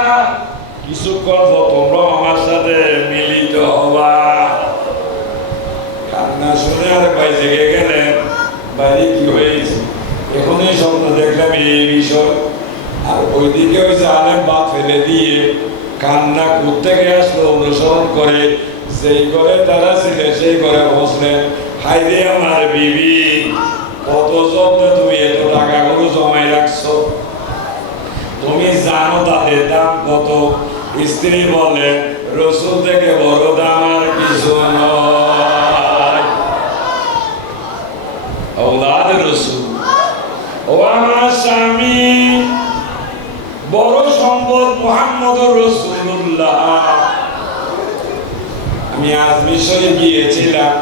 কিছুক্ষণ তোমরা আমার সাথে মিলিত হবা কান্না শুনে আর ভাই জেগে গেলেন বাইরে কি হয়েছে এখনই স্বপ্ন দেখলাম এই বিষয় আর ওইদিকে ওই যে আলেম বাদ ফেলে দিয়ে কান্না করতে গিয়ে আসলো অনুসরণ করে সেই করে তারা ছিল সেই করে বসলেন হাইরে আমার বিবি কত যত্নে তুমি এত টাকা গুলো জমাই রাখছো তুমি জানো তাদের দাম কত স্ত্রী বলে রসুল থেকে বড় দাম আর কিছু নয় औलाद रसूल ও আমার স্বামী বড় সম্পদ মুহাম্মদুর রাসূলুল্লাহ আমি আজ মিশরে গিয়েছিলাম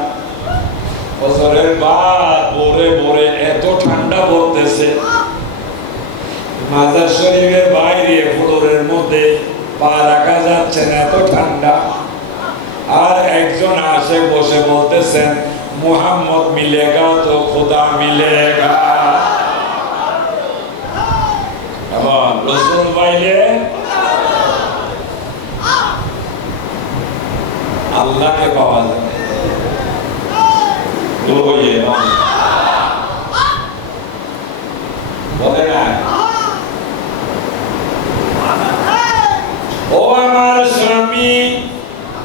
ফজরের বাদ ভোরে ভোরে এত ঠান্ডা পড়তেছে মাজার শরীফের বাইরে ফ্লোরের মধ্যে পা রাখা যাচ্ছে না এত ঠান্ডা আর একজন আসে বসে বলতেছেন मोहम्मद मिलेगा तो खुदा मिलेगा रसूल पाइले अल्लाह के पावा जाए तो ये बोले ना ओ हमारे स्वामी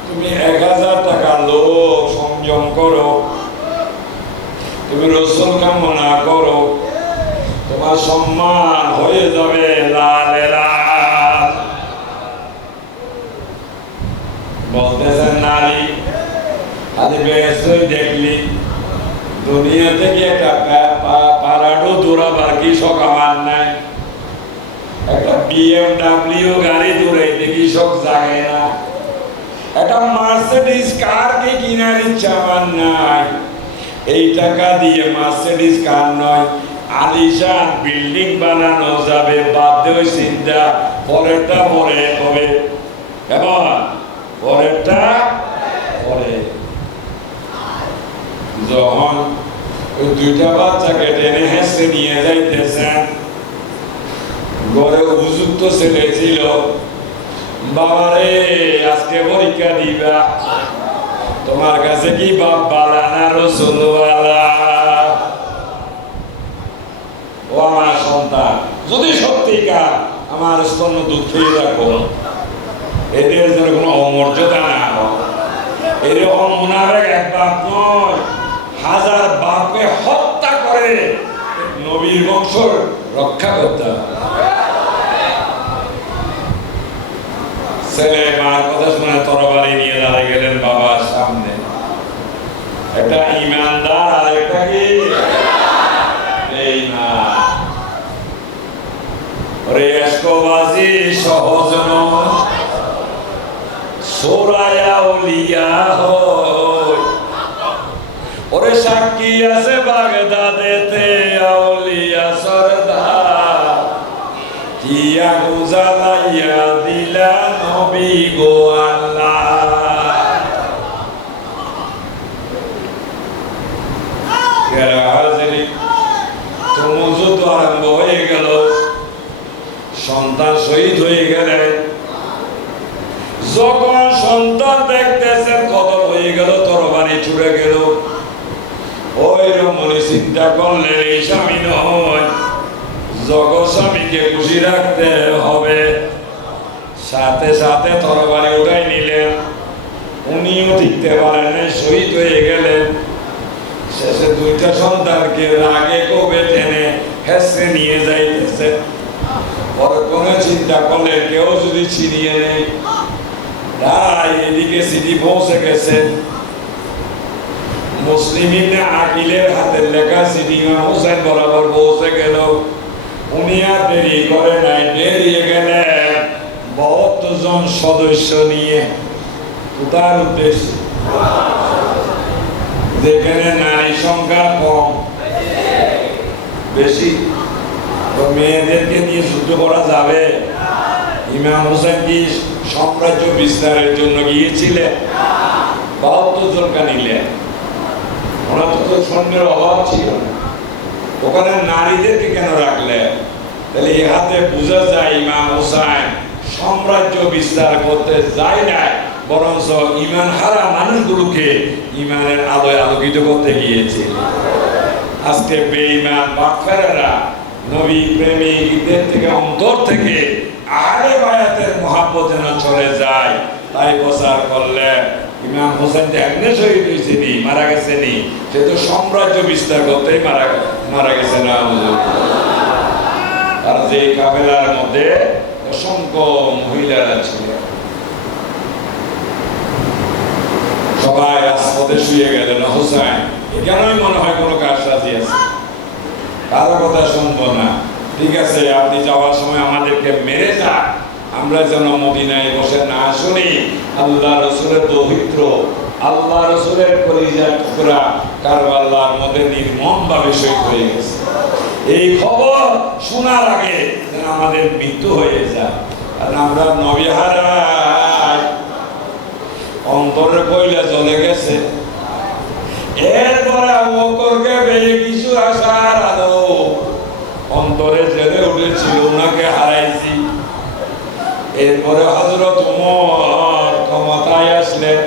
तुम्हें 1000 টাকা লোক সংযম করো তুমি রসুল কামনা করো তোমার সম্মান হয়ে যাবে লালে লাল বলতেছেন নারী আজ বেশই দেখলি দুনিয়া থেকে একটা ব্যাপার দৌড়াবার কি শখ আমার নাই? একটা BMW গাড়ি দৌড়াইতে কি শখ জাগে না? একটা মার্সিডিজ কার কি কিনার ইচ্ছা আমার নাই? এই টাকা দিয়ে মার্সিডিজ কার নয়, আলিশান বিল্ডিং বানানো যাবে। বাধ্য চিন্তা, পরেরটা পরে হবে, এবং পরেরটা পরে। যখন ওই দুইটা বাচ্চাকে টেনে হেসে নিয়ে যাইতেছেন, ঘরে উপযুক্ত ছেলে ছিল, বাবারে আজকে পরীক্ষা দিবা, তোমার কাছে কি বাপ বালা না রসুল বালা? ও আমার সন্তান, যদি সত্যিকার আমার স্তন্য দুধ খেয়ে থাকো, এদের যেন কোনো অমর্যাদা না হয়। এরকম মুনাফেক এক বাপ নয়, হাজার বাপকে হত্যা করে নবীর বংশ রক্ষা করতে হবে। ছেলে মার কথা শুনে তরবারি নিয়ে দাঁড়িয়ে গেলেন বাবার সামনে। একটা ইমানদার আর একটা কি বেঈমান। ওরে এসকবাজি সহজ নয়, সোরায়া ওলিয়া হয়। ওরে সাক্ষী আছে বাগদাদেতে আউলিয়া সরদার, কিয়া গুজালাইয়া দিলা নবী গো আল্লাহ। যুদ্ধ আরম্ভ হয়ে গেল, সন্তান শহীদ হয়ে গেলেন। যখন সন্তান দেখতেছেন কতল হয়ে গেল, তরবারি ছুড়ে গেল, ওই রমণী চিন্তা করলেন এই স্বামী নয়, জগৎ স্বামীকে খুশি রাখতে হবে। সাথে সাথে তরবারি উঠাই নিলেন। উনিও টিকতে পারেন নাই, শহীদ হয়ে গেলেন। শেষে দুইটা সন্তানকে রাগে কবে টেনে হেসে নিয়ে যাইতেছে। পরে কোনো চিন্তা করলেন কেউ যদি ছিনিয়ে নেই, তাই এদিকে চিঠি পৌঁছে গেছে। মুসলিম ইবনে আকিলের হাতের লেখা চিঠি ইমাম হোসেন বরাবর পৌঁছে গেল। উনি আর দেরি করে নাই, বেরিয়ে গেলেন 72 জন সদস্য নিয়ে। তার উদ্দেশ্য, যেখানে নারী সংখ্যা কম, বেশি মেয়েদেরকে নিয়ে যুদ্ধ করা যাবে? ইমাম হোসেন কি সাম্রাজ্য বিস্তারের জন্য গিয়েছিলেন? 72 জনকে নিলেন। ওনার তো সৈন্যের অভাব ছিল না, ওখানে নারীদেরকে কেন রাখলেন? তাহলে এ হাতে বোঝা যায় ইমাম হোসেন সাম্রাজ্য বিস্তার করতে যায় না, বরঞ্চ ইমান হারা মানুষগুলোকে ইমানের আলোয় আলোকিত করতে গিয়েছিল। আজকে বেঈমান বাটফারেরা নবী প্রেমিকদের থেকে অন্তর থেকে আহলে বায়াতের মহব্বত যেন চলে যায়, তাই প্রচার করলেন। ইমাম হোসেন যে একদিন শহীদ হয়েছে নি, মারা গেছে নি, সে তো সাম্রাজ্য বিস্তার করতেই মারা গেছে না। আর যে কাফেলার মধ্যে অসংখ্য মহিলারা ছিল, সবাই রাজপথে শুয়ে গেলেন। হোসেন এখানেই মনে হয় কোনো কারসাজি আছে, কারো কথা শুনবো না। ঠিক আছে, আপনি যাওয়ার সময় আমাদেরকে মেরে যান, আমরা যেন মদিনায় বসে না শুনি আল্লাহ রসুলের দৌহিত্র, আল্লাহ রসুলের কলিজার টুকরা কারবালার মধ্যে নির্মম ভাবে শহীদ হয়ে গেছে। এই খবর শোনার আগে যেন আমাদের মৃত্যু হয়ে যায়। আর আমরা নবী হারাই, অন্তরে কইলা চলে গেছে। এরপরে আবু বকরকে পেয়ে কিছু আশার আলো অন্তরে জেলে উঠেছিল, ওনাকে হারাইছি। এরপরে হযরত ওমর ক্ষমতায় আসলেন,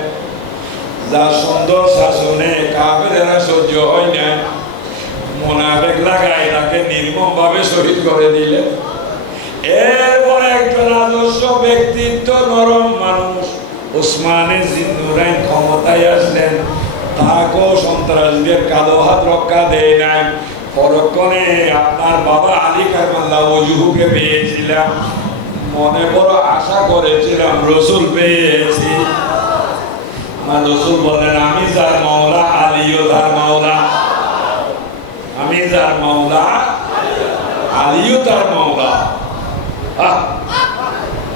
যা সুন্দর শাসনে কাফেরেরা সহ্য হয় না, মুনাফিক লাগাই তাকে নির্মম ভাবে শহীদ করে দিলেন। এরপরে একজন আদর্শ ব্যক্তিত্ব, নরম মানুষ উসমানে জিন্নুরাইন ক্ষমতায় আসলেন। তাকেও সন্ত্রাসীদের কালো হাত রক্ষা দেয় নাই। পরক্ষণে আপনার বাবা আলী কারবাল্লাহ ওজুহুকে পেয়েছিলাম, মনে বড় আশা করেছিলাম রসুল পেয়েছি। রসুল বলেন, আমি যার মাওলা আলীও তার মাওলা, আমি যার মাওলা আলীও তার মাওলা।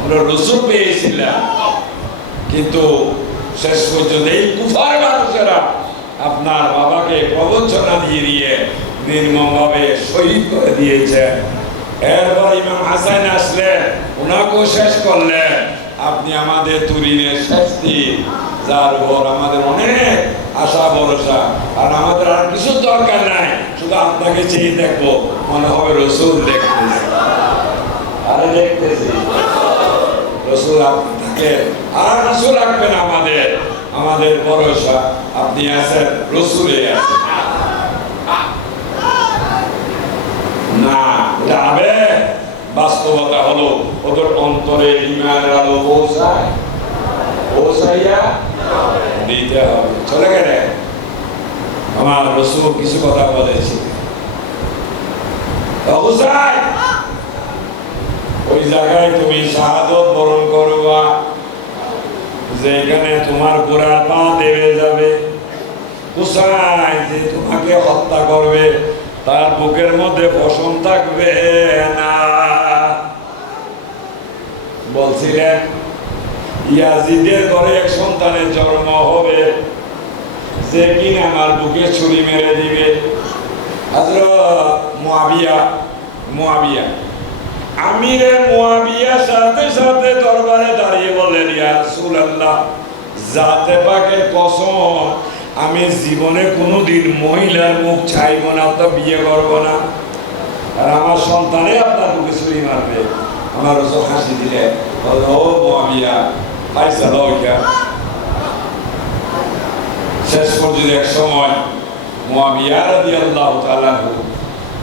আমরা রসুল পেয়েছিলাম, কিন্তু শেষ পর্যন্ত এই কুফার মানুষেরা আপনার বাবাকে প্রবঞ্চনা দিয়ে নির্মমভাবে শহীদ করে দিয়েছেন। এরপর ইমাম হাসান আসলেন, ওনাকেও শেষ করলেন। আপনি আমাদের তুরিনের শাস্তি, যার উপর আমাদের অনেক আশা ভরসা, আর আমাদের আর কিছু দরকার নাই, শুধু আপনাকে চেয়ে দেখবো, মনে হবে রসুল দেখতেছি। আরে দেখতেছি রসুল আপনাকে, আর রসুল রাখবেন আমাদের ভরসা আপনি আছেন, রসুলে আছেন না। যাবে বাস্তবতা হলো ওদের অন্তরে ইমানের আলো পৌঁছাইয়া দিতে হবে। চলে গেলে আমার রসুল কিছু কথা বলেছি, ওই জায়গায় তুমি শাহাদত বরণ করবা, যেখানে তোমার গোড়ার পা দেবে যাবে। কোথায় যে তোমাকে হত্যা করবে তার বুকের মধ্যে পশম থাকবে না। বলছিলেন ইয়াজিদের ঘরে এক সন্তানের জন্ম হবে, যে কিনা আমার বুকে ছুরি মেরে দিবে। হযরত মুয়াবিয়া আমিরে মুয়াবিয়া সাথে সাথে দরবারে দাঁড়িয়ে বললেন, ইয়া রাসূলুল্লাহ, জাতে পাকের কসম, আমি জীবনে কোনোদিন মহিলার মুখ চাইব না, তো বিয়ে করব না, আর আমার সন্তানে আপনার বুকে ছুরি মারবে। আমার রসুল হাসি দিলে, ও মুয়াবিয়া, ফাইসাল ওইটা। শেষ পর্যন্ত এক সময় মুয়াবিয়া রাদিয়াল্লাহু তাআলা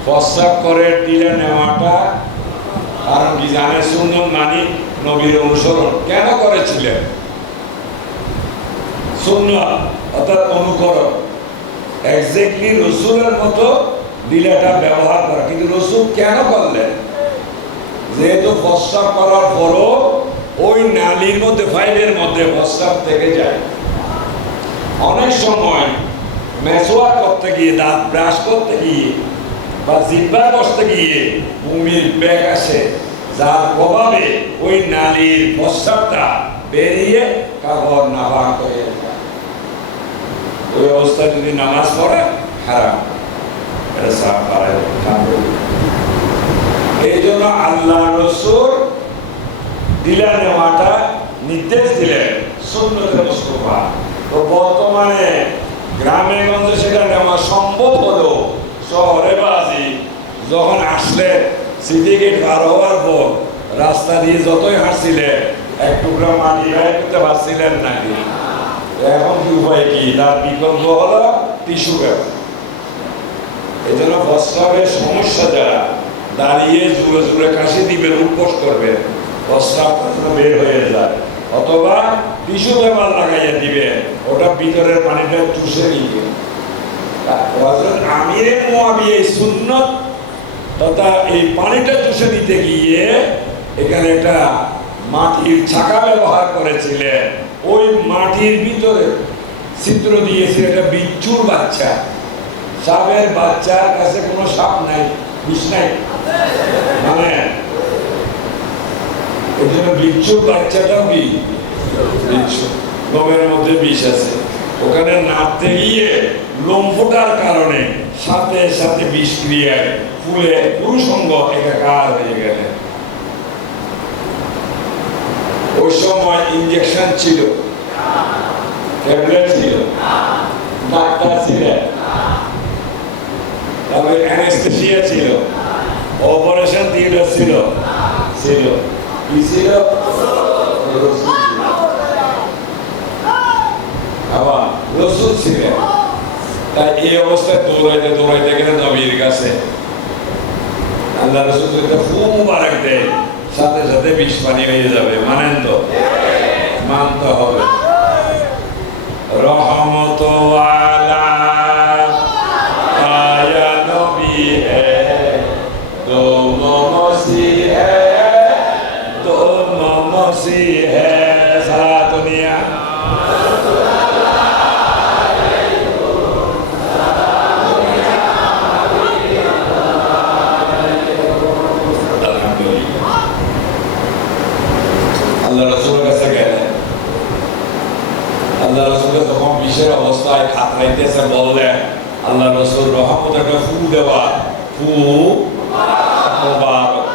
প্রস্তাব করে দিলে নেওয়াটা, কারণ কি জানে, সুন্নত মানি নবীর অনুসরণ কেন করেছিলেন? সুন্নাত অর্থাৎ অনুকরণ, এক্স্যাক্টলি রসুলের মতো দিলাটা ব্যবহার করা। কিন্তু রসুল কেন করলেন? যেহেতু প্রস্রাব করার পরও ওই নালীর মধ্যে, ফাইলের মধ্যে প্রস্রাব থেকে যায়। অনেক সময় মেসওয়াক করতে গিয়ে, দাঁত ব্রাশ করতে গিয়ে বা জিহ্বা বসতে গিয়ে বমির বেগ আসে, যার প্রভাবে ওই নালীর প্রস্রাবটা বেরিয়ে কাপড় নাপাক হয়ে যায়। ওই অবস্থায় যদি নামাজ পড়ে হারাম। এই জন্য আল্লাহ রসুল দিলা নেওয়াটা নির্দেশ দিলেন, সুন্নতে মুস্তাফা। তো বর্তমানে গ্রামে গঞ্জে সেটা নেওয়া সম্ভব হলো, শহরে বাজি যখন আসলে সিটি গেট পার হওয়ার পর রাস্তা দিয়ে যতই হাঁটছিলেন, এক টুকরা মাটি গায়ে করতে পারছিলেন নাকি? এখন কি উপায় কি? তার বিকল্প হলো টিস্যু পেপার। এই জন্য প্রস্রাবের সমস্যা যারা, দাঁড়িয়ে জুড়ে জুড়ে কাশি দিবেন, উপোস করবেন, প্রস্রাব বের হয়ে যায়, অথবা টিস্যু পেপার লাগাইয়া দিবেন, ওটা ভিতরের পানিটা চুষে নিবে। আমিরে মুয়াবিয়া সুন্নত তথা এই পানিটা চুষে নিতে গিয়ে এখানে একটা মাটির ছাকা ব্যবহার করেছিলেন। ওই মাটির ভিতরে ছিদ্র দিয়েছে একটা বিচ্ছুর বাচ্চা। সাপের বাচ্চার কাছে কোনো সাপ নাই, বিষ নাই, মানে এই জন্য বিচ্ছুর বাচ্চাটাও কি বিচ্ছু, লোমের মধ্যে বিষ আছে। ওখানে নাড়তে গিয়ে লোম ফোটার কারণে সাথে সাথে বিষ ক্রিয়ায় ফুলে পুরুষঙ্গ একাকার হয়ে গেলে। ওই সময় ইঞ্জেকশন ছিল, ট্যাবলেট ছিল, ডাক্তার ছিলেন, তারপরে অ্যানেস্থেসিয়া ছিল, অপারেশন থিয়েটার ছিল, কি ছিল? আবার রসুল ছিলেন। তাই এই অবস্থায় দৌড়াইতে দৌড়াইতে গেলে নবীর কাছে আল্লাহ রসুল খুব মুবারক দেয়, সাথে সাথে বিষ পানি হয়ে যাবে। মানেন তো? মানতে হবে। রহমত ওয়ালা আয়া নবী হে, দোনো মসিহ হে, দোনো মসিহ হে, সারা দুনিয়া মুবারক।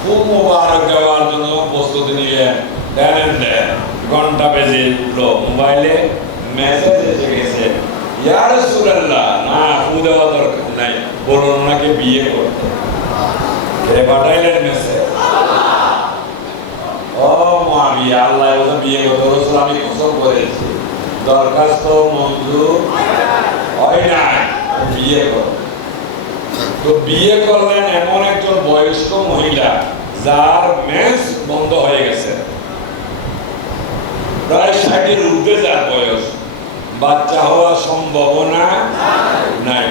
খুব মুবারক দেওয়ার জন্য প্রস্তুতি নিলেন। দেন ঘন্টা বেজে উঠলো, মোবাইলে মেসেজ এসে গেছে, ইয়া রাসূলুল্লাহ, না ফু দেওয়া দরকার নাই, বলুন ওনাকে বিয়ে করতে। কে পাঠাইলেন মেসেজ? ও মুআবিয়া, আল্লাহ ওকে বিয়ে করতে। রাসূল আমি কসম করেছি দরখাস্ত মঞ্জুর হয় না, বিয়ে করতে। তো বিয়ে করলেন এমন একজন বয়স্ক মহিলা যার মেন্স বন্ধ হয়ে গেছে, প্রায় 60-এর ঊর্ধ্বে যার বয়স, বাচ্চা হওয়ার সম্ভাবনা নাই,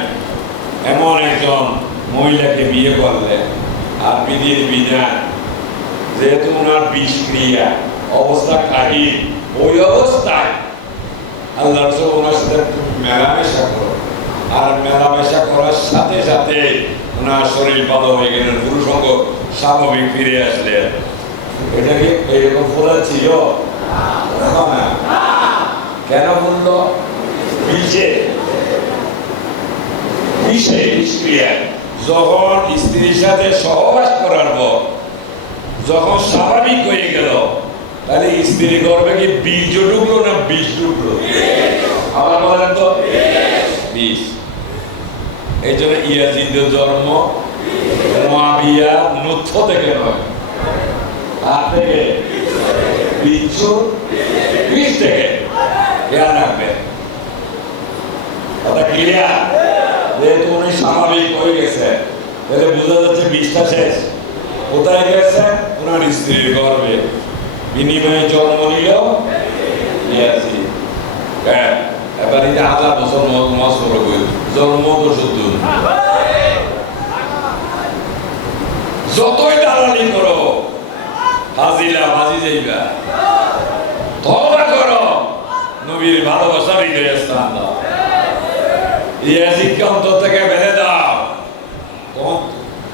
এমন একজন মহিলাকে বিয়ে করলেন। আর বিধির বিধান, যেহেতু ওনার বিষক্রিয়া অবস্থা কাহিল, ওই অবস্থায় আল্লাহ রাসূল ওনার সাথে মেলামেশা করো, আর মেলামেশা করার সাথে সাথে ওনার শরীর ভালো হয়ে গেলেন, পুরুষঙ্গ স্বাভাবিক ফিরে আসলেন। এটা কি এরকম ফোলা ছিল? কেন বললো? বিষক্রিয়ায় যখন স্ত্রীর সাথে সহবাস করার পর যখন স্বাভাবিক হয়ে গেল, তাহলে স্ত্রী করবে কি বীজ ঢুকলো না বিষ ঢুকলো? আবার বলেন তো, বিষ। এই জন্য ইয়াজিদের জন্ম মুআবিয়া নুতফ থেকে নয়, আর থেকে বিচ্ছু বিষ থেকে। খেয়াল রাখবে, কথা ক্লিয়ার? যেহেতু উনি স্বাভাবিক হয়ে গেছে, তাহলে বোঝা যাচ্ছে বিষটা শেষ। কোথায় গেছে? ওনার স্ত্রীর গর্ভে। বিনিময়ে জন্ম নিল ইয়াজিদ। হ্যাঁ, এবার এই 1000 বছর মস করবে, জন্ম তো শুদ্ধ। যতই দালালি করো, হাজিলা বাজি যাইবা। তওবা করো, নবীর ভালোবাসার হৃদয়ে স্থান দাও। ইয়াজিদকে অন্তর থেকে বেঁধে দাও।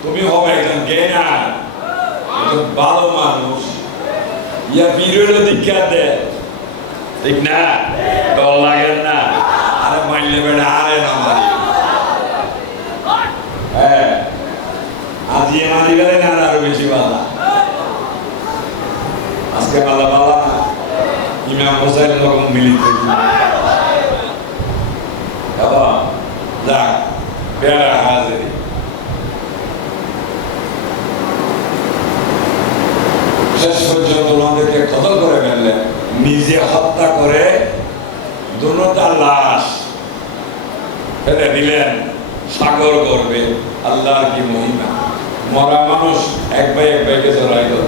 তুমি হবে একজন জ্ঞানী, একজন ভালো মানুষ। ইয়া বিরল দীক্ষা দে, ঠিক না? ডর লাগে না? আরে মাইলে বেড়া, আরে না মারি। হ্যাঁ, আজিয়ে মারি গেলে না আরো বেশি বালা। আজকে বালা বালা না, ইমাম হোসেন রকম মিলিত যাক বেড়া হাজির। শেষ পর্যন্ত ওনাদেরকে কতল করে ফেললেন, নিজে হত্যা করে দুটা লাশ ফেলে দিলেন সাগর গর্ভে। আল্লাহর কি মহিমা! মরা মানুষ এক ভাইকে জড়াই দিল।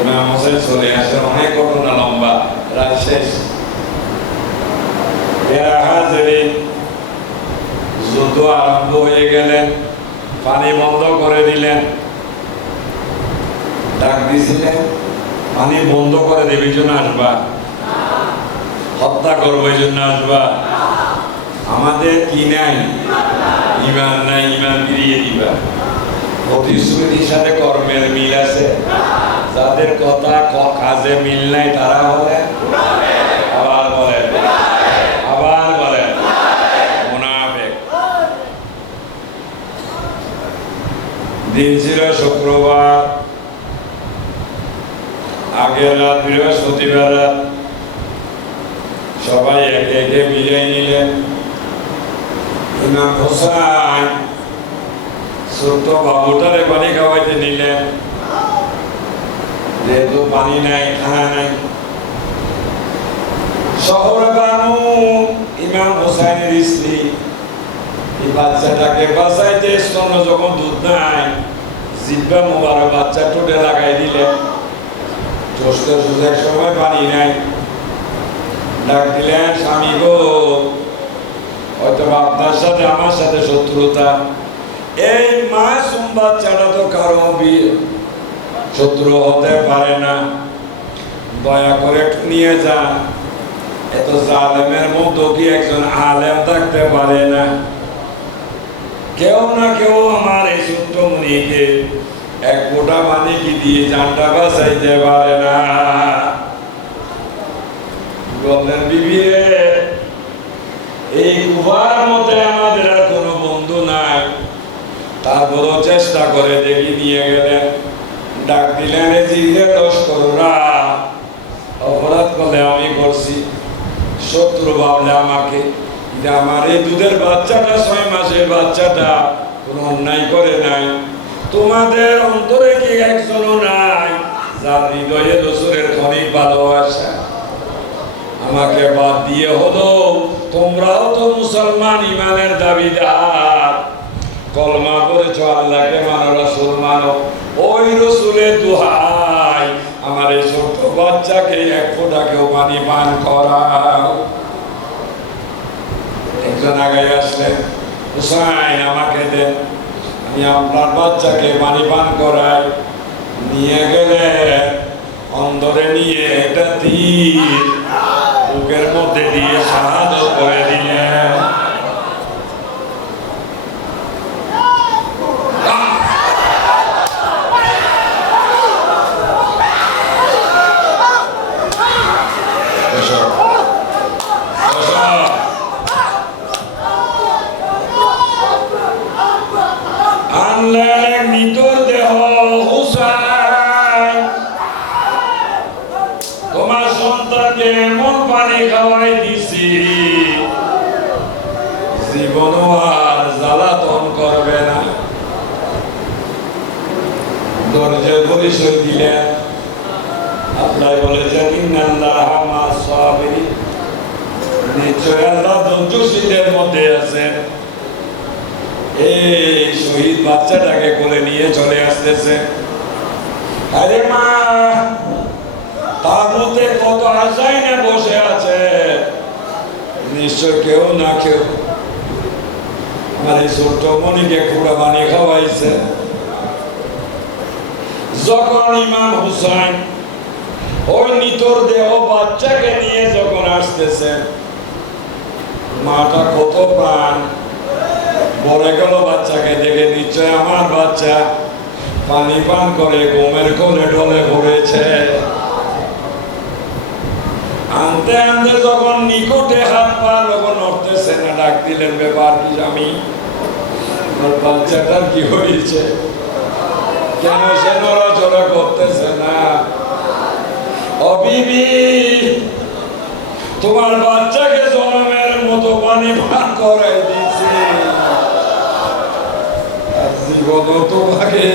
ইমাম হোসেন চলে আসেন, অনেক ঘটনা লম্বা, রাত শেষ। যুদ্ধ আরম্ভ হয়ে গেলেন, পানি বন্ধ করে দিলেন। ডাক দিয়েছিলেন, পানি বন্ধ করে দেবে জন্য আসবা, হত্যা করবো এই জন্য আসবা। আমাদের কি নাই? ইমান নাই, ইমান ফিরিয়ে দিবা। প্রতিশ্রুতির সাথে কর্মের মিল আছে। যাদের কথা কাজে মিল নাই তারা বলেন, আবার বলেন, আবার বলেন মুনাফিক। দিন ছিল শুক্রবার, আগের রাত বৃহস্পতিবার রাত। সবাই একে একে বিদায় নিলেন। ইমাম হোসেন ছোট্ট বাবুটারে পানি খাওয়াইতে নিলেন, যেহেতু পানি নাই, খানা নাই। শহরে বানু ইমাম হোসেনের স্ত্রী এই বাচ্চাটাকে বাঁচাইতে স্তন্য যখন দুধ নাই, জিব্বা মোবারক বাচ্চা ঠোঁটে লাগাই দিলেন। চষতে চষতে এক সময় পানি নাই, ডাক দিলেন, স্বামী গো, হয়তো আপনার সাথে আমার সাথে শত্রুতা। এই মাসুম বাচ্চাটা তো কারো শত্রু হতে পারে না, দয়া করে একটু নিয়ে যান। এত জালেমের মতো কি একজন আলেম থাকতে পারে না? কেউ না কেউ আমার এই ছোট্ট মুনিকে এক ফোঁটা পানি কি দিয়ে জানটা বাঁচাইতে পারে না? বললেন, বিবি রে, এই কুফার মতে আমাদের আর কোনো বন্ধু নাই, তারপরও চেষ্টা করে দেখি নিয়ে গেলেন, ডাক দিলেন এ জিদের লস্কররা, অপরাধ করলে আমি করছি, শত্রু ভাবলে আমাকে, যে আমার এই দুধের বাচ্চাটা 6 মাসের বাচ্চাটা কোনো অন্যায় করে নাই, তোমাদের অন্তরে কি একজনও নাই যার হৃদয়ে রসুলের ক্ষণিক ভালোবাসা? আমাকে বাদ দিয়ে হলো তোমরাও তো মুসলমান, ইমানের দাবিদার, কলমা পড়েছো, আল্লাহকে মানো, রাসূল মানো, ওই রসুলের দোহাই আমার এই ছোট বাচ্চাকে এক ফোঁটাকেও পানি পান করাও। একজন আগে আসলেন, হুসাইন আমাকে দেন, আমি আপনার বাচ্চাকে পানি পান করাই। নিয়ে গেলে অন্তরে নিয়ে একটা তীর বুকের মধ্যে দিয়ে শাহাদত করে দিলেন। আনলেন মৃতর দেহ, হুসাইন তোমার সন্তানকে এমন পানি খাওয়াই দিছি জীবনও আর জ্বালাতন করবে না। দরজার পরিচয় দিলেন, আল্লাহ বলেছেন ইন্নাল্লাহা মা'আস সাবিরিন, নিশ্চয় আল্লাহ ধৈর্যশীলদের মধ্যে আছেন। এই শহীদ বাচ্চাটাকে কোলে নিয়ে চলে আসতেছে। আরে মা, তার মধ্যে কত আশাই না বসে আছে, নিশ্চয় কেউ না কেউ আমার এই ছোট্ট মনিকে কুড়া বানিয়ে খাওয়াইছে। যখন ইমাম হুসাইন ওই নিতর দেহ বাচ্চাকে নিয়ে যখন আসতেছে, মাটা কত প্রাণ ভরে গেল বাচ্চাকে দেখে, নিশ্চয় আমার বাচ্চা পানি পান করে ঘুমের কোলে ঢলে পড়েছে। আনতে আনতে যখন নিকটে হাত পা যখন উঠতেছে না, ডাক দিলেন, ব্যাপার কি স্বামী, আমার বাচ্চাটার কি হয়েছে, কেন সে নড়াচড়া করতেছে না? ও বিবি, তোমার বাচ্চাকে জন্মের মতো পানি পান করাই দিয়েছে, জীবন তোমাকে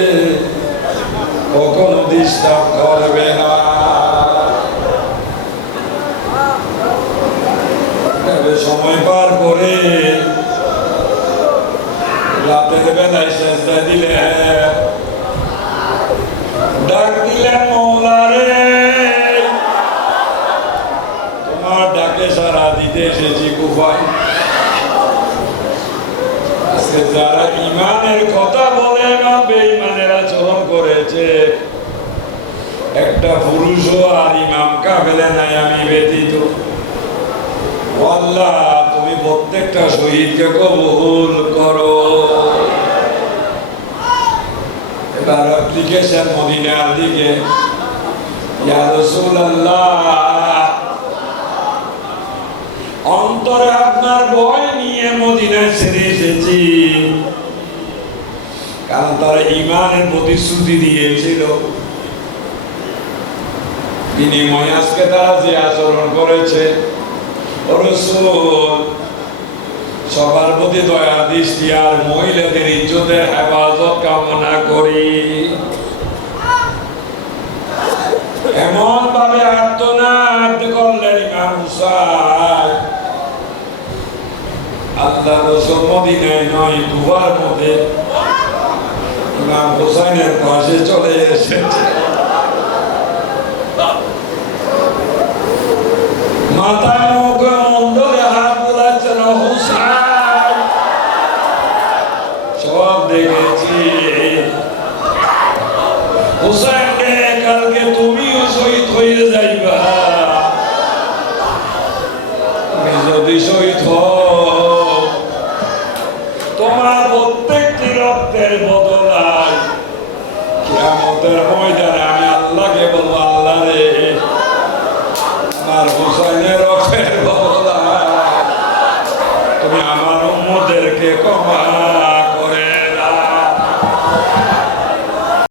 কখনো ডিস্টার্ব করবে না। সময় পার করে রাতের বেলায় সেজদা দিলেন, ডাক দিলেন, মওলা রে, তোমার ডাকে সাড়া দিতে এসেছি কুফায়। আজকে যারা ইমানের কথা বলে এবং বেঈমানের আচরণ করেছে, একটা পুরুষও আর ইমাম কাফেলা নাই আমি ব্যতীত। আল্লাহ তুমি প্রত্যেকটা শহীদকে কবুল করো। এবার অ্যাপ্লিকেশন মদিনার দিকে, ইয়া রাসূলুল্লাহ, অন্তরে আপনার ভয় নিয়ে মদিনায় ছেড়ে এসেছি, কারণ তারা ইমানের প্রতিশ্রুতি দিয়েছিল, বিনিময়ে আজকে তারা যে আচরণ করেছে। ও রাসূল, সবার প্রতি দয়া দৃষ্টি আর মহিলাদের ইজ্জতের হেফাজত কামনা করি। এমন ভাবে আর্তনাদ করলেন ইমাম হুসাইন, আল্লাহ রাসূল মদিনায় নয় কুফার মধ্যে ইমাম হুসাইনের পাশে চলে এসেছে। মাথায় মুখে মন্ডলে হাত বোলাচ্ছেন, হুসাইন সব দেখেছি, হুসাইন কালকে তুমিও শহীদ হয়ে যাইবা, তুমি যদি শহীদ হও তোমার প্রত্যেকটি রক্তের বদলায় কিয়ামতের ময়দানে আমি আল্লাহকে বলবো, আল্লাহ রে, আমার হুসাইনের রক্তের বদলায় তুমি মোদেরকে ক্ষমা